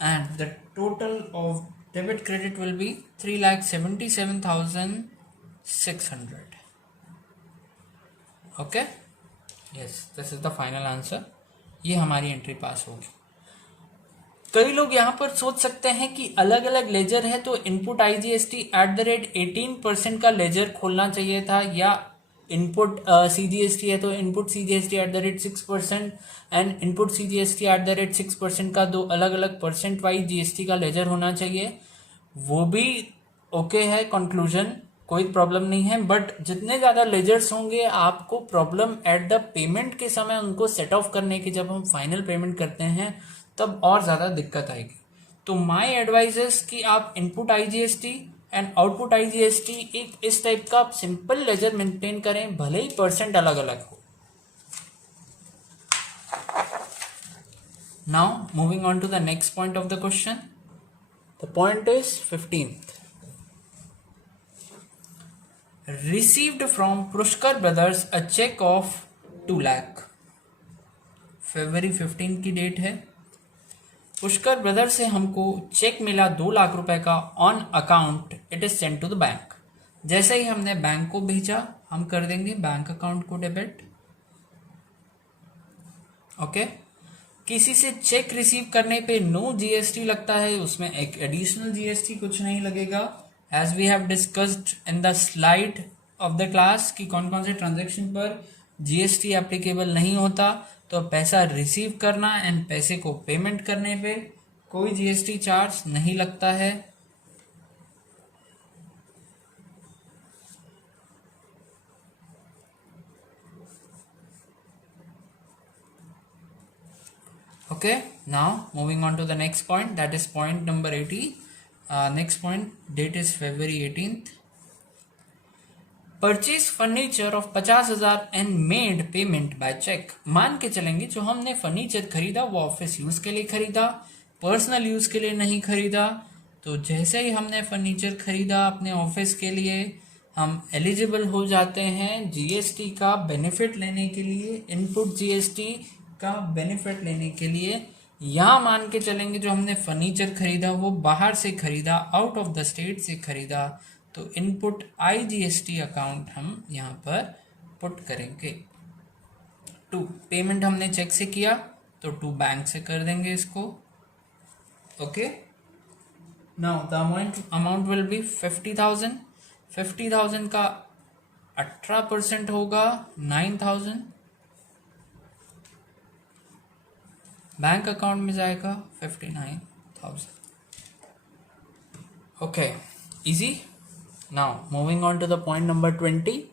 and the total of debit credit will be 3,77,600. Okay, yes, this is the final answer. ये हमारी एंट्री पास होगी. कई लोग यहाँ पर सोच सकते हैं कि अलग अलग लेजर है तो इनपुट IGST @ 18% का लेजर खोलना चाहिए था, या इनपुट CGST है तो input CGST @ 6% and input CGST @ 6% का दो अलग अलग परसेंट वाइज GST का लेजर होना चाहिए. वो भी ओके है कंक्लूजन, कोई प्रॉब्लम नहीं है. बट जितने ज़्यादा लेजर्स होंगे आपको प्रॉब्लम एट द पेमेंट के समय उनको सेट ऑफ करने की, जब हम फाइनल पेमेंट करते हैं तब और ज़्यादा दिक्कत आएगी. तो माई एडवाइजेस कि आप input IGST and output IGST एक इस टाइप का सिंपल लेजर मेंटेन करें, भले ही परसेंट अलग अलग हो. Now moving on to the next point of the question. The point is 15th. Received from Pushkar Brothers a check of 2 lakh. February 15 की date है. पुष्कर ब्रदर से हमको चेक मिला 2 लाख रुपए का on account. It is send to the bank. जैसे ही हमने बैंक को भेजा हम कर देंगे बैंक अकाउंट को डेबिट. ओके. किसी से चेक रिसीव करने पे नो GST लगता है, उसमें एक एडिशनल GST कुछ नहीं लगेगा. As we have discussed in the slide of the class कि कौन कौन से ट्रांजेक्शन पर GST एप्लीकेबल नहीं होता. तो पैसा रिसीव करना एंड पैसे को पेमेंट करने पे कोई GST चार्ज नहीं लगता है. Okay, now moving on to the next point, that is point number 80. Next point, date is February 18th. Purchase furniture of 50,000 and made payment by cheque. मान के चलेंगे जो हमने फर्नीचर खरीदा वो ऑफिस यूज के लिए खरीदा, पर्सनल यूज के लिए नहीं खरीदा. तो जैसे ही हमने फर्नीचर खरीदा अपने ऑफिस के लिए, हम एलिजिबल हो जाते हैं GST का बेनिफिट लेने के लिए, इनपुट GST का बेनिफिट लेने के लिए. यहाँ मान के चलेंगे जो हमने फर्नीचर खरीदा वो बाहर से खरीदा, आउट ऑफ द स्टेट से खरीदा, तो इनपुट IGST अकाउंट हम यहाँ पर पुट करेंगे. टू पेमेंट हमने चेक से किया तो टू बैंक से कर देंगे इसको. Okay. Now the amount will be 50,000. 50,000 का 18% होगा 9,000. बैंक अकाउंट में जाएगा 59,000. Okay, easy. Now moving on to the point number 20.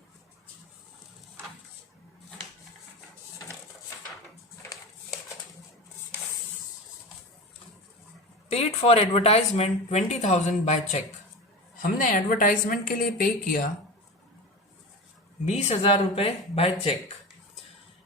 Paid for advertisement 20,000 by check. हमने एडवर्टाइजमेंट के लिए पे किया 20,000 रुपए बाय चेक.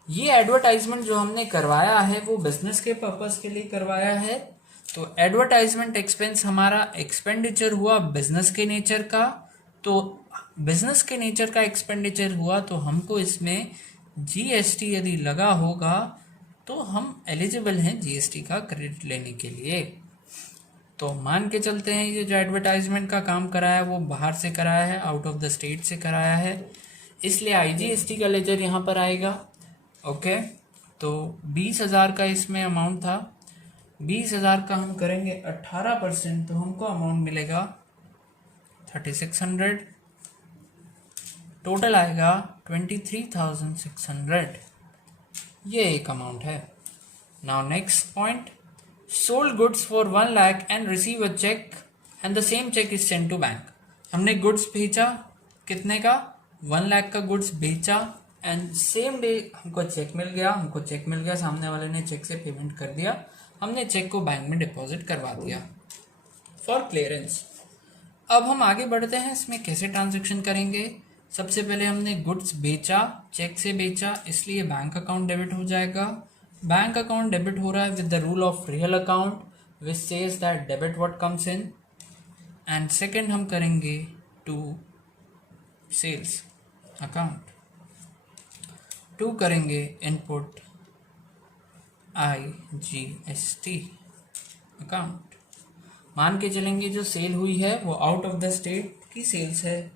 ये एडवर्टाइजमेंट जो हमने करवाया है वो बिजनेस के पर्पस के लिए करवाया है. तो एडवर्टाइजमेंट एक्सपेंस हमारा एक्सपेंडिचर हुआ बिजनेस के नेचर का. तो बिजनेस के नेचर का एक्सपेंडिचर हुआ तो हमको इसमें GST यदि लगा होगा तो हम एलिजिबल हैं GST का क्रेडिट लेने के लिए. तो मान के चलते हैं ये जो एडवर्टाइजमेंट का काम कराया है वो बाहर से कराया है, आउट ऑफ द स्टेट से कराया है, इसलिए IGST का लेजर यहाँ पर आएगा. ओके. तो 20,000 का इसमें अमाउंट था. 20,000 का हम करेंगे 18% तो हमको अमाउंट मिलेगा 3,600. टोटल आएगा 23,600. ये एक अमाउंट है. Now next point, sold goods for 1 lakh and receive a cheque and the same cheque is send to bank. हमने गुड्स भेजा कितने का, 1 लाख का गुड्स बेचा एंड सेम डे हमको चेक मिल गया. सामने वाले ने चेक से पेमेंट कर दिया, हमने चेक को बैंक में डिपॉजिट करवा दिया फॉर क्लियरेंस. अब हम आगे बढ़ते हैं, इसमें कैसे ट्रांजैक्शन करेंगे. सबसे पहले हमने गुड्स बेचा, चेक से बेचा, इसलिए बैंक अकाउंट डेबिट हो जाएगा. बैंक अकाउंट डेबिट हो रहा है with the rule of real account which says that debit what comes in. And second हम करेंगे टू सेल्स अकाउंट. टू करेंगे इनपुट IGST अकाउंट। मान के चलेंगे जो सेल हुई है वो आउट ऑफ द स्टेट की सेल्स है।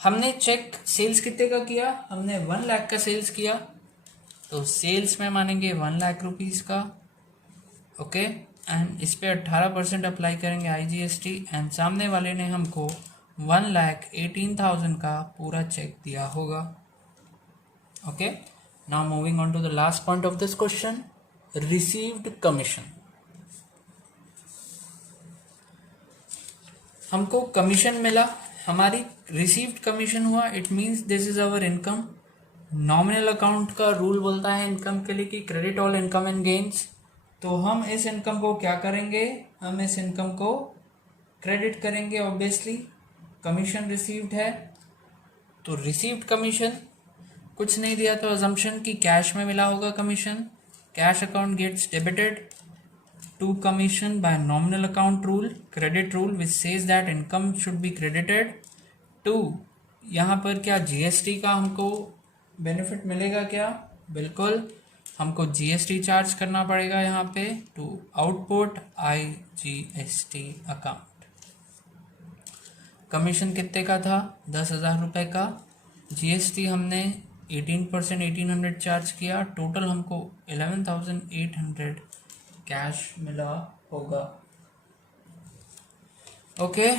हमने चेक सेल्स कितने का किया, हमने 1 लाख का सेल्स किया, तो सेल्स में मानेंगे 1 लाख रुपीज़ का। ओके, एंड इस पे 18% अप्लाई करेंगे IGST, एंड सामने वाले ने हमको 1,18,000 का पूरा चेक दिया होगा। Okay, now moving on to the last point of this question, received commission. हमको कमीशन मिला, हमारी रिसीव्ड कमीशन हुआ, it means this is our income. Nominal account का रूल बोलता है इनकम के लिए कि credit all income and gains. तो हम इस इनकम को क्या करेंगे, हम इस इनकम को क्रेडिट करेंगे ऑब्वियसली। कमीशन रिसीव्ड है तो रिसीव्ड कमीशन, कुछ नहीं दिया तो अजम्पशन कि कैश में मिला होगा commission. Cash account gets debited to commission by nominal account rule, credit rule which says that income should be credited to. यहाँ पर क्या जीएसटी का हमको बेनिफिट मिलेगा क्या, बिल्कुल हमको जीएसटी चार्ज करना पड़ेगा यहाँ पे to output IGST account. Commission कितने का था, 10,000 रुपये का। जीएसटी हमने 18% 1800 चार्ज किया, टोटल हमको 11,800 कैश मिला होगा। Okay,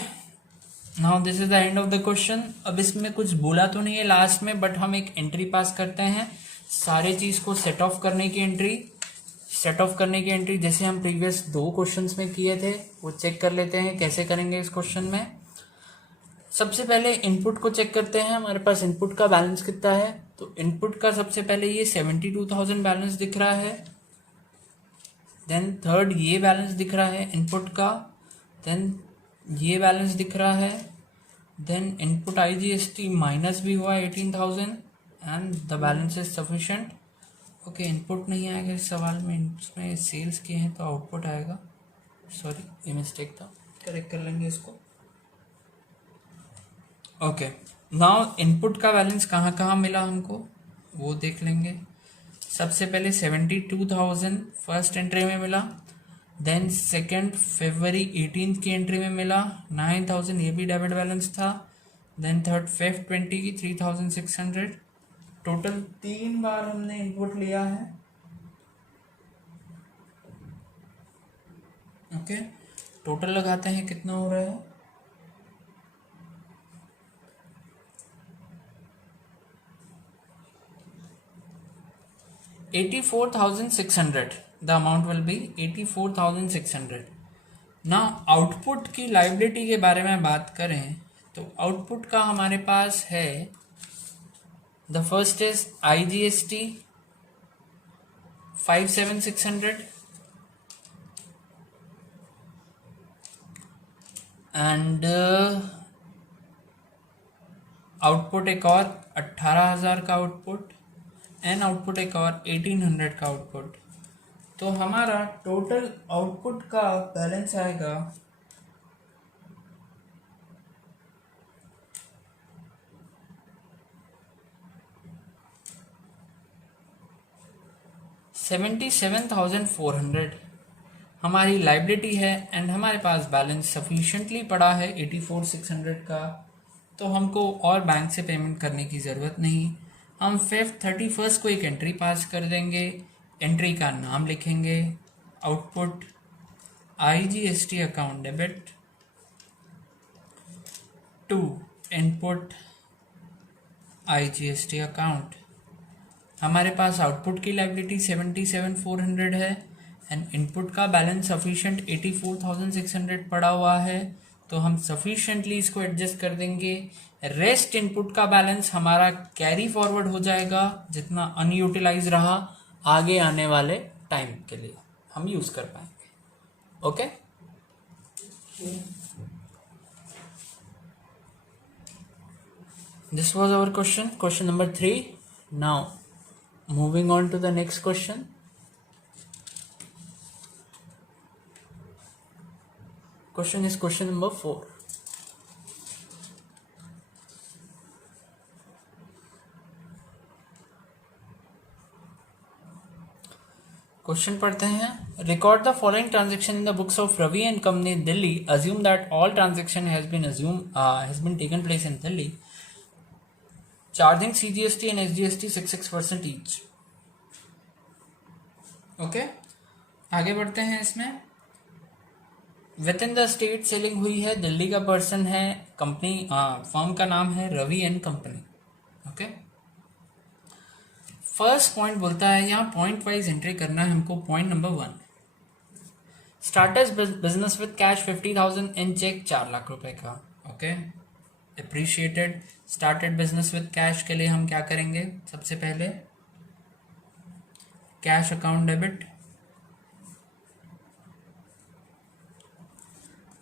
now this is the end of the question. अब इसमें कुछ बोला तो नहीं है लास्ट में, बट हम एक एंट्री पास करते हैं सारे चीज को सेट ऑफ करने की एंट्री। सेट ऑफ करने की एंट्री जैसे हम प्रीवियस 2 क्वेश्चंस में किए थे वो चेक कर लेते हैं कैसे करेंगे इस क्वेश्चन में। सबसे पहले इनपुट को चेक करते हैं, हमारे पास इनपुट का बैलेंस कितना है। तो इनपुट का सबसे पहले ये 72,000 बैलेंस दिख रहा है। देन थर्ड ये बैलेंस दिख रहा है इनपुट का, देन ये बैलेंस दिख रहा है, देन इनपुट IGST माइनस भी हुआ 18,000 and the balance is sufficient. Okay, input नहीं आएगा इस सवाल में, इसमें सेल्स किए हैं तो आउटपुट आएगा। सॉरी ये मिस्टेक था, करेक्ट कर लेंगे इसको। ओके, नाउ इनपुट का बैलेंस कहाँ कहाँ मिला हमको वो देख लेंगे। सबसे पहले 72,000 फर्स्ट एंट्री में मिला, देन सेकेंड February 18 की एंट्री में मिला 9,000, ये भी डेबिट बैलेंस था। देन थर्ड Feb 20 की 3,600। टोटल 3 बार हमने इनपुट लिया है। ओके, टोटल लगाते हैं कितना हो रहा है, $84,600। The amount will be 84,600। ना आउटपुट की लाइबिलिटी के बारे में बात करें तो आउटपुट का हमारे पास है, the first is IGST 5,7,600 and output एक और 18,000 का आउटपुट एंड आउटपुट एक और 1,800 का आउटपुट। तो हमारा टोटल आउटपुट का बैलेंस आएगा 77,400 हमारी लाइबिलिटी है एंड हमारे पास बैलेंस सफिशिएंटली पड़ा है 84,600 का। तो हमको और बैंक से पेमेंट करने की ज़रूरत नहीं। हम 31 को एक एंट्री पास कर देंगे, एंट्री का नाम लिखेंगे output IGST account debit to input IGST account. हमारे पास आउटपुट की लाइबिलिटी 77,400 है एंड इनपुट का बैलेंस सफिशिएंट 84,600 पड़ा हुआ है, तो हम सफिशिएंटली इसको एडजस्ट कर देंगे। रेस्ट इनपुट का बैलेंस हमारा कैरी फॉरवर्ड हो जाएगा, जितना अनयूटिलाइज रहा आगे आने वाले टाइम के लिए हम यूज कर पाएंगे। Okay, this was our question number 3। नाउ moving on to the next question. Question is question number 4. Question पढ़ते हैं। Record the following transaction in the books of Ravi and company Delhi, assume that all transaction has been taken place in Delhi, charging CGST and SGST 6% each. Okay, आगे बढ़ते हैं। इसमें within the state selling हुई है, दिल्ली का person है, company firm का नाम है Ravi and company. Okay, first point बोलता है यहाँ पॉइंट वाइज एंट्री करना है हमको। Point number 1, starters business with cash 50,000 and cheque 4 lakh रुपए का। Okay, appreciated. Started business with cash के लिए हम क्या करेंगे? सबसे पहले cash account debit,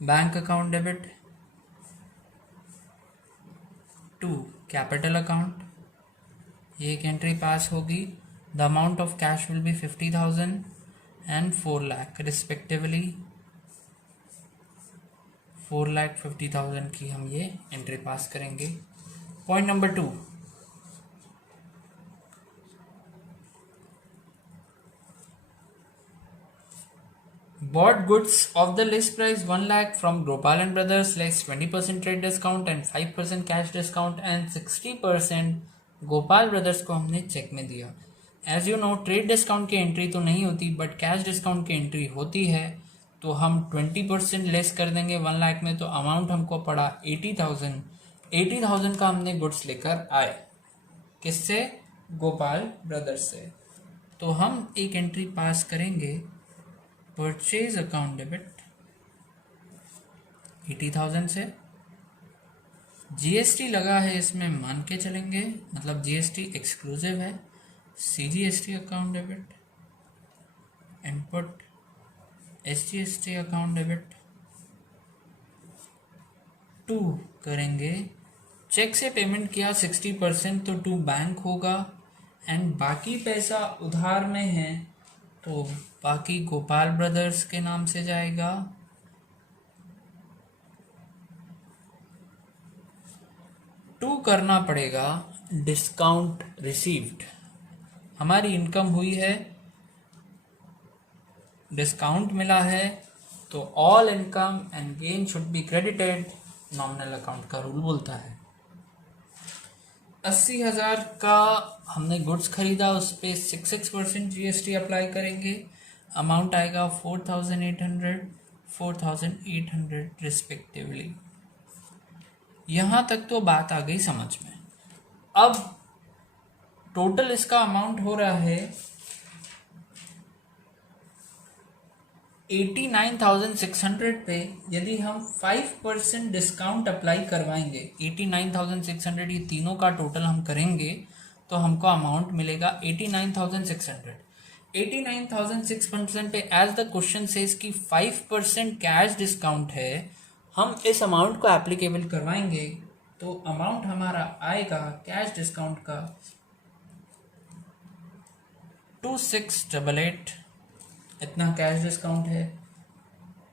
bank account debit to capital account, ये एक एंट्री पास होगी। The amount of cash will be 50,000 and 4 lakh respectively. 4,50,000 की हम ये एंट्री पास करेंगे। Point number 2, bought goods of the list price 1 lakh from Gopal and Brothers less 20% trade discount and 5% cash discount and 60% Gopal brothers को हमने cheque में दिया। As you know, trade discount की entry तो नहीं होती बट कैश डिस्काउंट की entry होती है, तो हम 20% लेस कर देंगे 1 लाख में, तो अमाउंट हमको पड़ा 80,000। 80,000 का हमने गुड्स लेकर आए। किससे? गोपाल ब्रदर्स से। तो हम एक एंट्री पास करेंगे, परचेज अकाउंट डेबिट 80,000 से। GST लगा है इसमें, मान के चलेंगे, मतलब GST एक्सक्लूसिव है। CGST account debit, input SGST account debit to करेंगे। चेक से पेमेंट किया 60%, तो टू बैंक होगा एंड बाकी पैसा उधार में है तो बाकी गोपाल ब्रदर्स के नाम से जाएगा। टू करना पड़ेगा डिस्काउंट रिसीव्ड। हमारी इनकम हुई है, डिस्काउंट मिला है, तो all income and gain should be credited. Nominal account का रूल बोलता है 80,000 का हमने गुड्स खरीदा, उस पर 6% GST अप्लाई करेंगे। अमाउंट आएगा 4,800, 4,800 रिस्पेक्टिवली। यहाँ तक तो बात आ गई समझ में। अब टोटल इसका अमाउंट हो रहा है 89,600 पे। यदि हम 5% डिस्काउंट अप्लाई करवाएंगे, 89,600 ये तीनों का टोटल हम करेंगे तो हमको अमाउंट मिलेगा 89,600। 89,600 पे एज द क्वेश्चन सेज कि 5% कैश डिस्काउंट है, हम इस अमाउंट को एप्लीकेबल करवाएंगे तो अमाउंट हमारा आएगा कैश डिस्काउंट का 2688। इतना कैश डिस्काउंट है,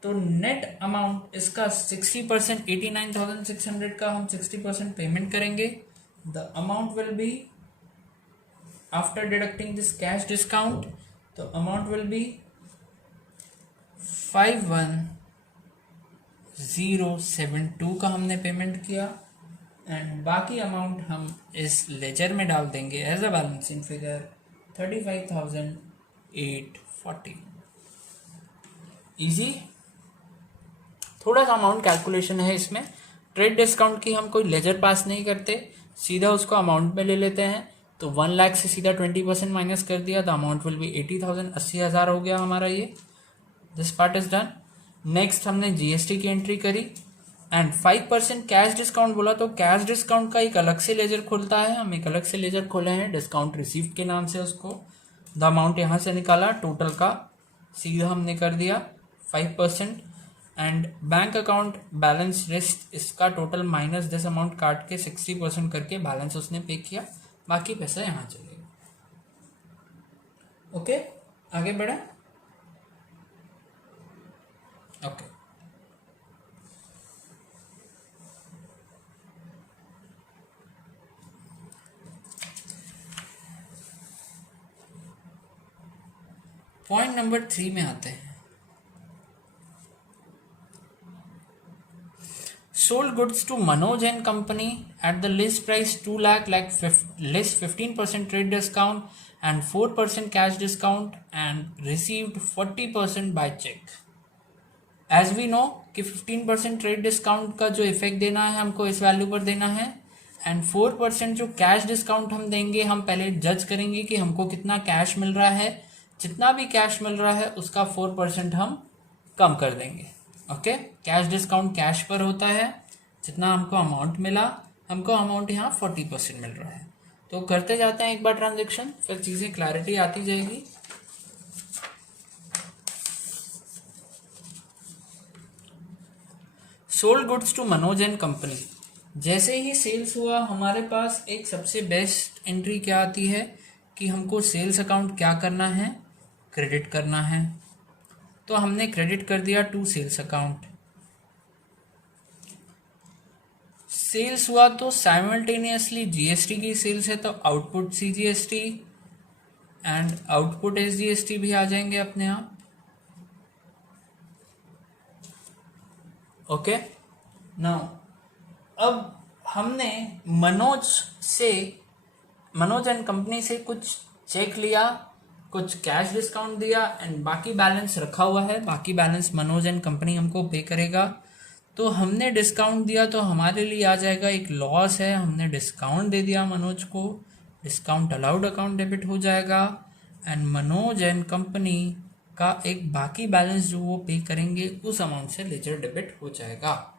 तो नेट अमाउंट इसका 60%, 89,600 का हम 60% पेमेंट करेंगे। The amount will be after deducting this cash discount, तो अमाउंट विल बी 51,072 का हमने पेमेंट किया एंड बाकी अमाउंट हम इस लेजर में डाल देंगे as a balancing figure 35,840। Easy. थोड़ा सा अमाउंट कैलकुलेशन है इसमें। ट्रेड डिस्काउंट की हम कोई लेजर पास नहीं करते, सीधा उसको अमाउंट में ले लेते हैं। तो 1 लाख से सीधा 20% माइनस कर दिया, द अमाउंट विल बी 80,000। 80,000 हो गया हमारा ये। This part is done. Next हमने GST की एंट्री करी एंड 5% कैश डिस्काउंट बोला, तो कैश डिस्काउंट का एक अलग से लेजर खुलता है। हम एक अलग से लेजर खोले हैं डिस्काउंट रिसीव्ड के नाम से, उसको द अमाउंट यहाँ से निकाला, टोटल का सीधा हमने कर दिया 5% and bank account balance wrist, इसका टोटल माइनस दिस अमाउंट काट के 60% करके बैलेंस उसने पे किया, बाकी पैसा यहाँ चलेगा। ओके, आगे बढ़े। ओके, पॉइंट नंबर 3 में आते हैं। Sold goods to Manoj and Company at the list price 2 lakh less 15% trade discount and 4% cash discount and received 40% by check. As we know कि 15% ट्रेड डिस्काउंट का जो इफेक्ट देना है हमको इस वैल्यू पर देना है एंड 4% जो कैश डिस्काउंट हम देंगे, हम पहले जज करेंगे कि हमको कितना कैश मिल रहा है, जितना भी कैश मिल रहा है उसका 4% हम कम कर देंगे। ओके, कैश डिस्काउंट कैश पर होता है, जितना हमको अमाउंट मिला, हमको अमाउंट यहाँ 40% मिल रहा है। तो करते जाते हैं एक बार ट्रांजेक्शन, फिर चीज़ें क्लैरिटी आती जाएगी। Sold goods to Manoj and company, जैसे ही सेल्स हुआ हमारे पास एक सबसे बेस्ट एंट्री क्या आती है कि हमको सेल्स अकाउंट क्या करना है, क्रेडिट करना है। तो हमने क्रेडिट कर दिया टू सेल्स अकाउंट। सेल्स हुआ तो साइमल्टेनियसली जीएसटी की सेल्स है तो output CGST and output SGST भी आ जाएंगे अपने आप। ओके, नाउ अब हमने मनोज एंड कंपनी से कुछ चेक लिया, कुछ कैश डिस्काउंट दिया एंड बाकी बैलेंस रखा हुआ है। बाकी बैलेंस मनोज एंड कंपनी हमको पे करेगा। तो हमने डिस्काउंट दिया तो हमारे लिए आ जाएगा एक लॉस है, हमने डिस्काउंट दे दिया मनोज को, डिस्काउंट अलाउड अकाउंट डेबिट हो जाएगा एंड मनोज एंड कंपनी का एक बाकी बैलेंस जो वो पे करेंगे उस अमाउंट से लेजर डेबिट हो जाएगा।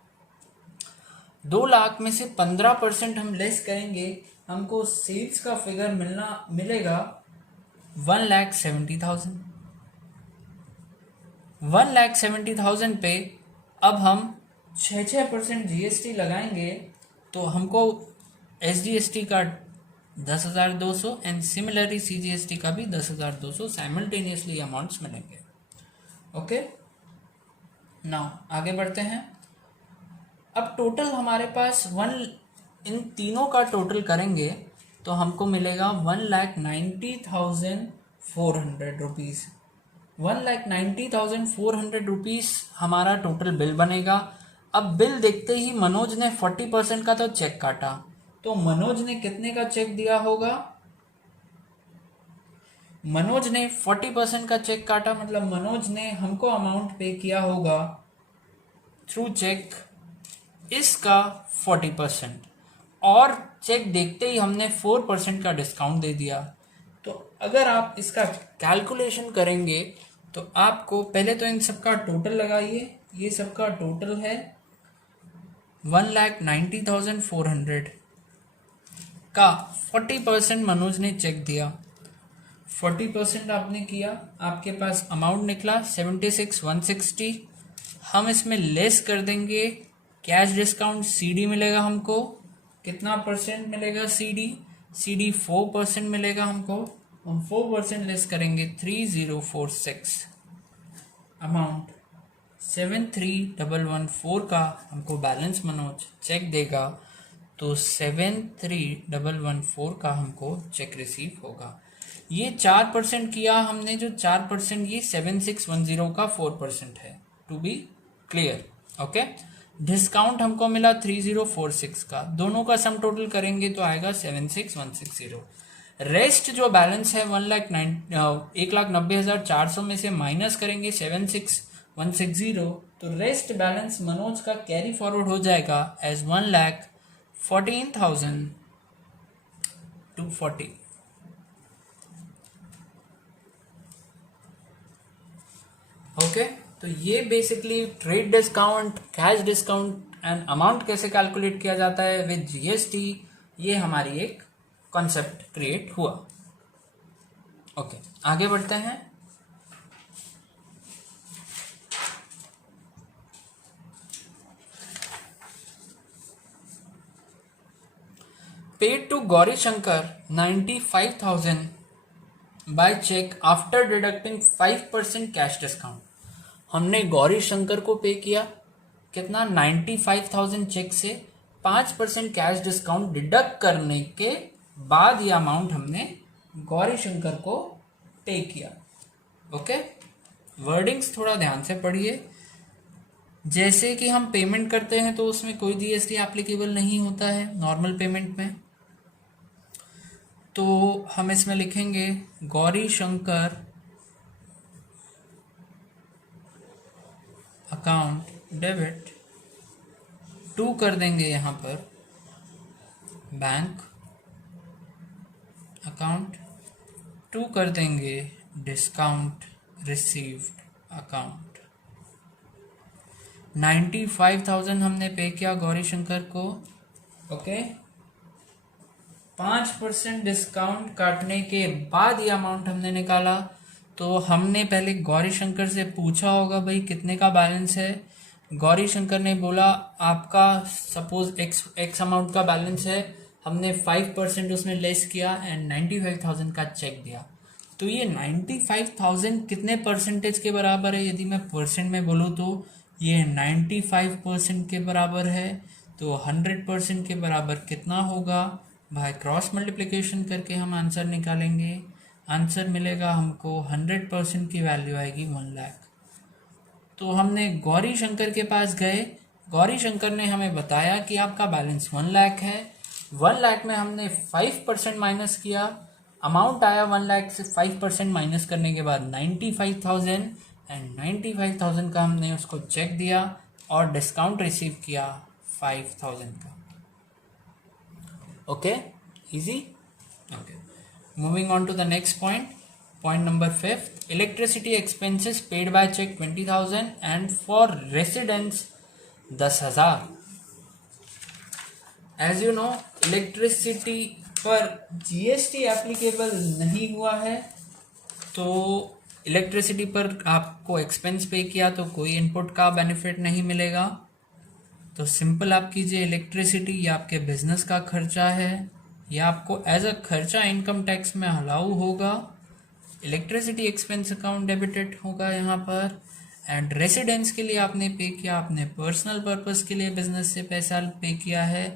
2 लाख में से 15% हम लेस करेंगे, हमको सेल्स का फिगर मिलेगा 1,70,000। 1,70,000 पे अब हम 6% जीएसटी लगाएंगे तो हमको एसजीएसटी का 10,200 एंड सिमिलरली सीजीएसटी का भी 10,200 साइमल्टेनियसली अमाउंट्स मिलेंगे। ओके, नाउ आगे बढ़ते हैं। अब टोटल हमारे पास इन तीनों का टोटल करेंगे तो हमको मिलेगा 1,90,400 रुपीज़। 1,90,400 रुपीज़ हमारा टोटल बिल बनेगा। अब बिल देखते ही मनोज ने 40% का तो चेक काटा, तो मनोज ने कितने का चेक दिया होगा? मनोज ने 40% का चेक काटा, मतलब मनोज ने हमको अमाउंट पे किया होगा थ्रू चेक इसका 40%, और चेक देखते ही हमने 4% का डिस्काउंट दे दिया। तो अगर आप इसका कैलकुलेशन करेंगे तो आपको पहले तो इन सबका टोटल लगाइए, ये सबका टोटल है 1,90,400 का 40% मनोज ने चेक दिया, 40% आपने किया, आपके पास अमाउंट निकला 76,160। हम इसमें लेस कर देंगे कैश डिस्काउंट, सीडी मिलेगा हमको, कितना परसेंट मिलेगा? सीडी 4% मिलेगा हमको। हम 4% लेस करेंगे 3046, अमाउंट 73,114 का हमको बैलेंस मनोज चेक देगा, तो 73,114 का हमको चेक रिसीव होगा। ये 4% किया हमने, जो 4% ये 7610 का 4% है, to be clear. Okay, discount हमको मिला 3046 का, दोनों का सम टोटल करेंगे तो आएगा 76,160। रेस्ट जो बैलेंस है 1,90,400 में से माइनस करेंगे 76,160, तो रेस्ट बैलेंस मनोज का कैरी फॉरवर्ड हो जाएगा एज 1,14,240। ओके, तो ये basically trade discount, cash discount and amount कैसे कैलकुलेट किया जाता है विद जीएसटी, ये हमारी एक कॉन्सेप्ट क्रिएट हुआ। ओके, आगे बढ़ते हैं। Paid to Gauri Shankar 95,000 by cheque after deducting 5% cash discount. हमने गौरी शंकर को पे किया कितना? 95,000 चेक से 5% कैश डिस्काउंट डिडक्ट करने के बाद ये अमाउंट हमने गौरी शंकर को पे किया। ओके, वर्डिंग्स थोड़ा ध्यान से पढ़िए। जैसे कि हम पेमेंट करते हैं तो उसमें कोई जीएसटी एप्लीकेबल नहीं होता है नॉर्मल पेमेंट में, तो हम इसमें लिखेंगे Gauri Shankar account debit to कर देंगे यहाँ पर बैंक अकाउंट, टू कर देंगे डिस्काउंट रिसीव्ड अकाउंट। 95,000 हमने पे किया गौरी शंकर को। ओके, 5% डिस्काउंट काटने के बाद ये अमाउंट हमने निकाला। तो हमने पहले गौरी शंकर से पूछा होगा भाई कितने का बैलेंस है। गौरी शंकर ने बोला आपका सपोज एक्स अमाउंट का बैलेंस है, हमने 5% उसमें लेस किया एंड 95,000 का चेक दिया। तो ये 95,000 कितने परसेंटेज के बराबर है? यदि मैं परसेंट में बोलूँ तो ये 95% के बराबर है। तो 100% के बराबर कितना होगा भाई? क्रॉस मल्टीप्लिकेशन करके हम आंसर निकालेंगे। आंसर मिलेगा हमको 100% की वैल्यू आएगी 1 लाख। तो हमने गौरी शंकर के पास गए, गौरी शंकर ने हमें बताया कि आपका बैलेंस 1 लाख है। 1 लाख में हमने 5% माइनस किया, अमाउंट आया 1 लाख से 5% माइनस करने के बाद 95,000 एंड 95,000 का हमने उसको चेक दिया और डिस्काउंट रिसीव किया 5,000 का। Okay, easy. Okay, moving on to the next point number 5, electricity expenses paid by check 20,000 and for residents 10,000। as you know electricity पर जीएसटी एप्लीकेबल नहीं हुआ है, तो इलेक्ट्रिसिटी पर आपको एक्सपेंस पे किया तो कोई इनपुट का बेनिफिट नहीं मिलेगा। तो सिंपल आप कीजिए, इलेक्ट्रिसिटी ये आपके बिजनेस का खर्चा है, ये आपको एज अ खर्चा इनकम टैक्स में अलाउ होगा। इलेक्ट्रिसिटी एक्सपेंस अकाउंट डेबिटेड होगा यहाँ पर। एंड रेसिडेंस के लिए आपने पे किया, आपने पर्सनल पर्पस के लिए बिजनेस से पैसा पे किया है,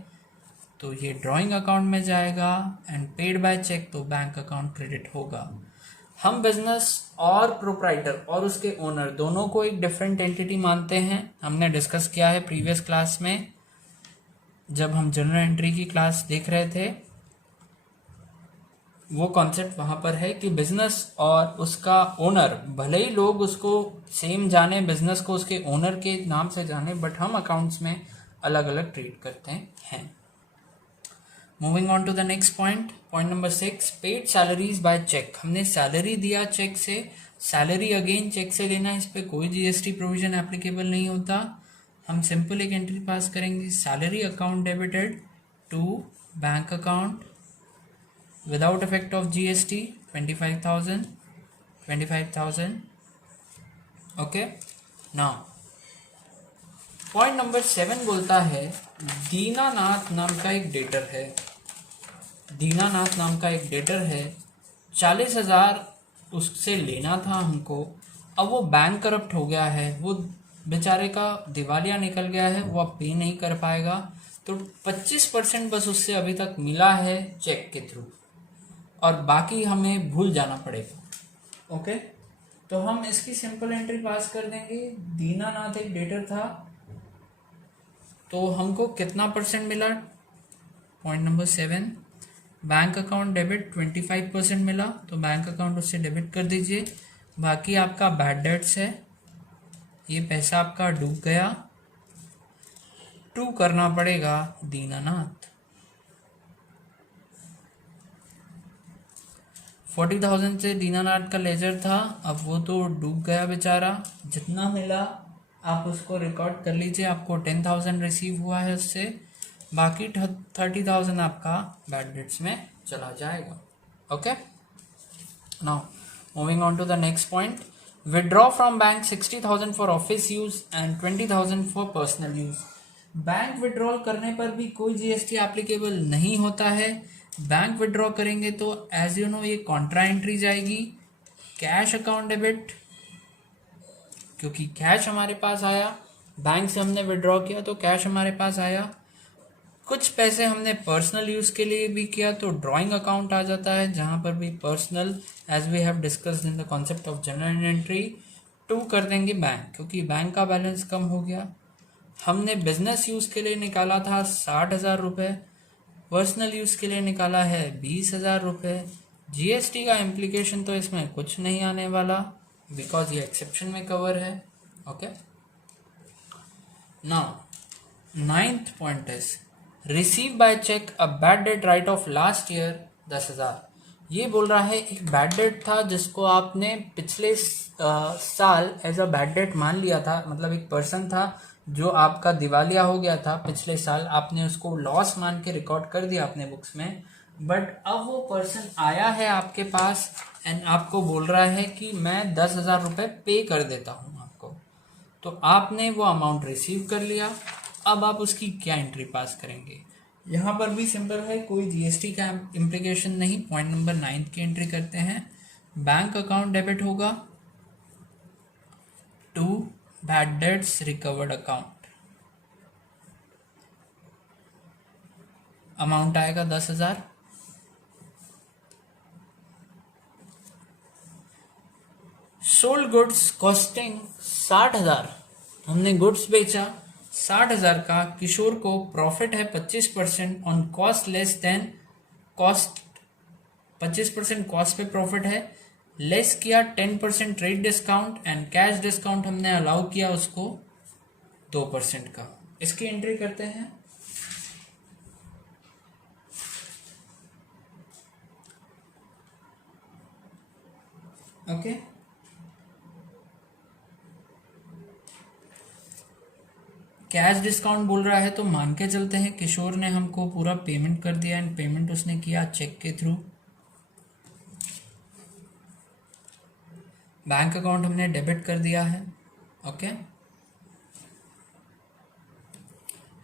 तो ये ड्राइंग अकाउंट में जाएगा। एंड पेड बाय चेक तो बैंक अकाउंट क्रेडिट होगा। हम बिजनेस और प्रोप्राइटर और उसके ओनर दोनों को एक डिफरेंट एंटिटी मानते हैं। हमने डिस्कस किया है प्रीवियस क्लास में जब हम जनरल एंट्री की क्लास देख रहे थे। वो कॉन्सेप्ट वहाँ पर है कि बिजनेस और उसका ओनर, भले ही लोग उसको सेम जाने, बिजनेस को उसके ओनर के नाम से जाने, बट हम अकाउंट्स में अलग अलग ट्रीट करते हैं। Moving on to the next point number 6, paid salaries by cheque. हमने सैलरी दिया चेक से, सैलरी अगेन चेक से लेना, इस पर कोई जीएसटी प्रोविजन एप्लीकेबल नहीं होता। हम सिंपल एक एंट्री पास करेंगे, salary account debited to bank account without effect of GST 25,000। Okay, now point number 7 बोलता है दीनानाथ नाम का एक डेटर है, दीनानाथ नाम का एक डेटर है, 40,000 उससे लेना था हमको। अब वो बैंक करप्ट हो गया है, वो बेचारे का दिवालिया निकल गया है, वो अब पे नहीं कर पाएगा। तो 25% बस उससे अभी तक मिला है चेक के थ्रू, और बाकी हमें भूल जाना पड़ेगा। ओके, तो हम इसकी सिंपल एंट्री पास कर देंगे। दीनानाथ एक डेटर था, तो हमको कितना परसेंट मिला? Point number 7, bank account debit 25% मिला, तो बैंक अकाउंट उससे डेबिट कर दीजिए। बाकी आपका बैड डेट्स है, ये पैसा आपका डूब गया, टू करना पड़ेगा दीनानाथ। 40,000 से दीनानाथ का लेजर था, अब वो तो डूब गया बेचारा। जितना मिला आप उसको रिकॉर्ड कर लीजिए, आपको 10,000 रिसीव हुआ है उससे, बाकी 30,000 आपका बैड डेट्स में चला जाएगा। Okay, now moving on to the next point, withdraw from bank 60,000 for office use and 20,000 for personal use. Bank withdrawal करने पर भी कोई जीएसटी एप्लीकेबल नहीं होता है। बैंक विड्रॉ करेंगे तो एज यू नो ये कॉन्ट्रा एंट्री जाएगी, कैश अकाउंट डेबिट, क्योंकि कैश हमारे पास आया, बैंक से हमने विड्रॉ किया तो कैश हमारे पास आया। कुछ पैसे हमने पर्सनल यूज़ के लिए भी किया तो ड्राइंग अकाउंट आ जाता है, जहाँ पर भी personal as we have discussed in the concept of general entry. 2 कर देंगे बैंक, क्योंकि बैंक का बैलेंस कम हो गया। हमने बिजनेस यूज़ के लिए निकाला था 60,000 रुपये, पर्सनल यूज़ के लिए निकाला है 20,000 रुपये। जीएसटी का इम्प्लीकेशन तो इसमें कुछ नहीं आने वाला, बिकॉज ये एक्सेप्शन में कवर है। Okay, now 9th point is receive by cheque a bad debt write off last year 10,000। ये बोल रहा है एक बैड डेट था जिसको आपने पिछले साल एज अ बैड डेट मान लिया था, मतलब एक पर्सन था जो आपका दिवालिया हो गया था पिछले साल, आपने उसको लॉस मान के रिकॉर्ड कर दिया अपने बुक्स में, बट अब वो पर्सन आया है आपके पास एंड आपको बोल रहा है कि मैं 10,000 रुपये पे कर देता हूँ आपको। तो आपने वो अमाउंट रिसीव कर लिया, अब आप उसकी क्या एंट्री पास करेंगे? यहाँ पर भी सिंपल है, कोई जीएसटी का इम्प्लीकेशन नहीं। पॉइंट नंबर 9 की एंट्री करते हैं। बैंक अकाउंट डेबिट होगा to bad debts recovered account, amount आएगा 10,000। सोल्ड गुड्स कॉस्टिंग 60,000, हमने गुड्स बेचा 60,000 का, किशोर को प्रॉफिट है 25% on cost less than cost, 25% cost पे प्रॉफिट है, लेस किया 10% trade discount and cash discount हमने अलाउ किया उसको 2% का। इसकी एंट्री करते हैं। ओके, कैश डिस्काउंट बोल रहा है तो मान के चलते हैं किशोर ने हमको पूरा पेमेंट कर दिया एंड पेमेंट उसने किया चेक के थ्रू। बैंक अकाउंट हमने डेबिट कर दिया है। ओके,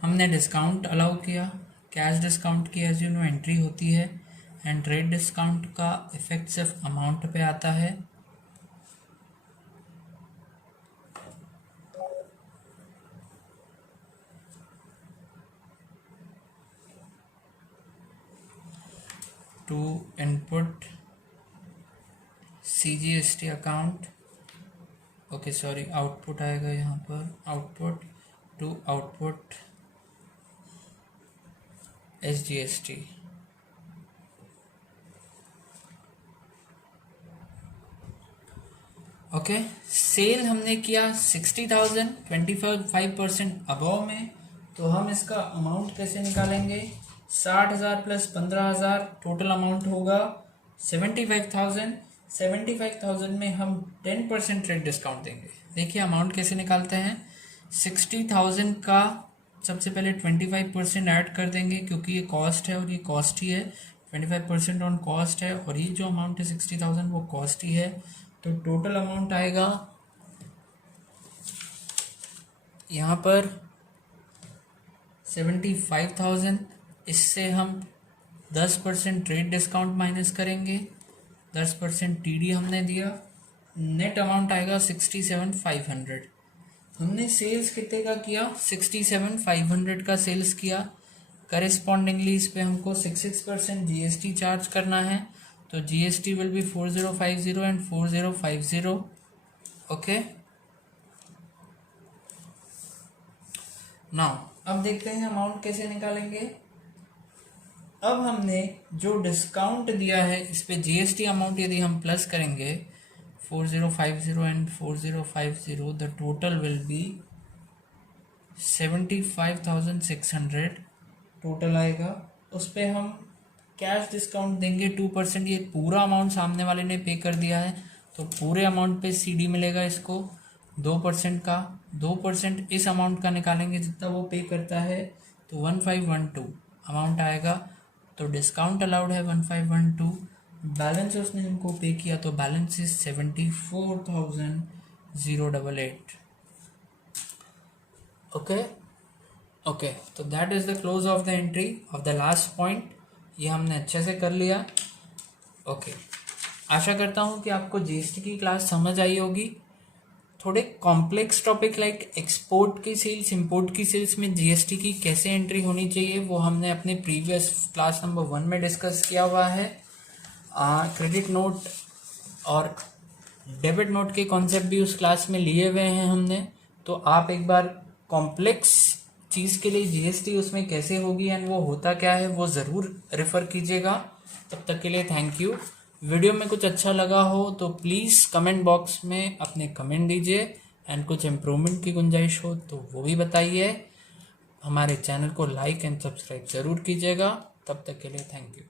हमने डिस्काउंट अलाउ किया, कैश डिस्काउंट की एज यू नो एंट्री होती है एंड ट्रेड डिस्काउंट का इफेक्ट सिर्फ अमाउंट पे आता है। To input CGST account, okay sorry output आएगा यहाँ पर, output to output SGST। Okay, sale हमने किया 60,000, 25% अबव में, तो हम इसका अमाउंट कैसे निकालेंगे? 60,000 प्लस 15,000 टोटल अमाउंट होगा 75,000। 75,000 में हम 10% ट्रेड डिस्काउंट देंगे। देखिए अमाउंट कैसे निकालते हैं। 60,000 का सबसे पहले 25% ऐड कर देंगे, क्योंकि ये कॉस्ट है और ये कॉस्ट ही है। 25% ऑन कॉस्ट है और ये जो अमाउंट है 60,000 वो कॉस्ट ही है। तो टोटल अमाउंट आएगा यहाँ पर 75,000। इससे हम 10% ट्रेड डिस्काउंट माइनस करेंगे, 10% TD हमने दिया, नेट अमाउंट आएगा 67,500। हमने सेल्स कितने का किया? 67,500 का सेल्स किया। करेस्पॉन्डिंगली इस पे हमको 6% GST चार्ज करना है, तो GST will be 4050 and 4050। Okay, now अब देखते हैं अमाउंट कैसे निकालेंगे। अब हमने जो डिस्काउंट दिया है इस पे GST अमाउंट यदि हम प्लस करेंगे 4050 and 4050, the total will B 75,600 total आएगा। उस पे हम कैश डिस्काउंट देंगे 2%। ये पूरा अमाउंट सामने वाले ने पे कर दिया है, तो पूरे अमाउंट पे CD मिलेगा इसको 2% का। 2% इस अमाउंट का निकालेंगे जितना वो पे करता है, तो 1512 अमाउंट आएगा। तो डिस्काउंट अलाउड है 1512, बैलेंस उसने हमको पे किया तो बैलेंस इज 74,088। ओके ओके, तो that is the close of the entry of the last point. ये हमने अच्छे से कर लिया। ओके, आशा करता हूँ कि आपको GST की क्लास समझ आई होगी। थोड़े कॉम्प्लेक्स टॉपिक लाइक एक्सपोर्ट की सेल्स, इंपोर्ट की सेल्स में जीएसटी की कैसे एंट्री होनी चाहिए वो हमने अपने प्रीवियस क्लास नंबर 1 में डिस्कस किया हुआ है। क्रेडिट नोट और डेबिट नोट के कॉन्सेप्ट भी उस क्लास में लिए हुए हैं हमने। तो आप एक बार कॉम्प्लेक्स चीज़ के लिए जीएसटी उसमें कैसे होगी एंड वो होता क्या है वो ज़रूर रेफ़र कीजिएगा। तब तक के लिए थैंक यू। वीडियो में कुछ अच्छा लगा हो तो प्लीज़ कमेंट बॉक्स में अपने कमेंट दीजिए एंड कुछ इम्प्रूवमेंट की गुंजाइश हो तो वो भी बताइए। हमारे चैनल को लाइक एंड सब्सक्राइब ज़रूर कीजिएगा। तब तक के लिए थैंक यू।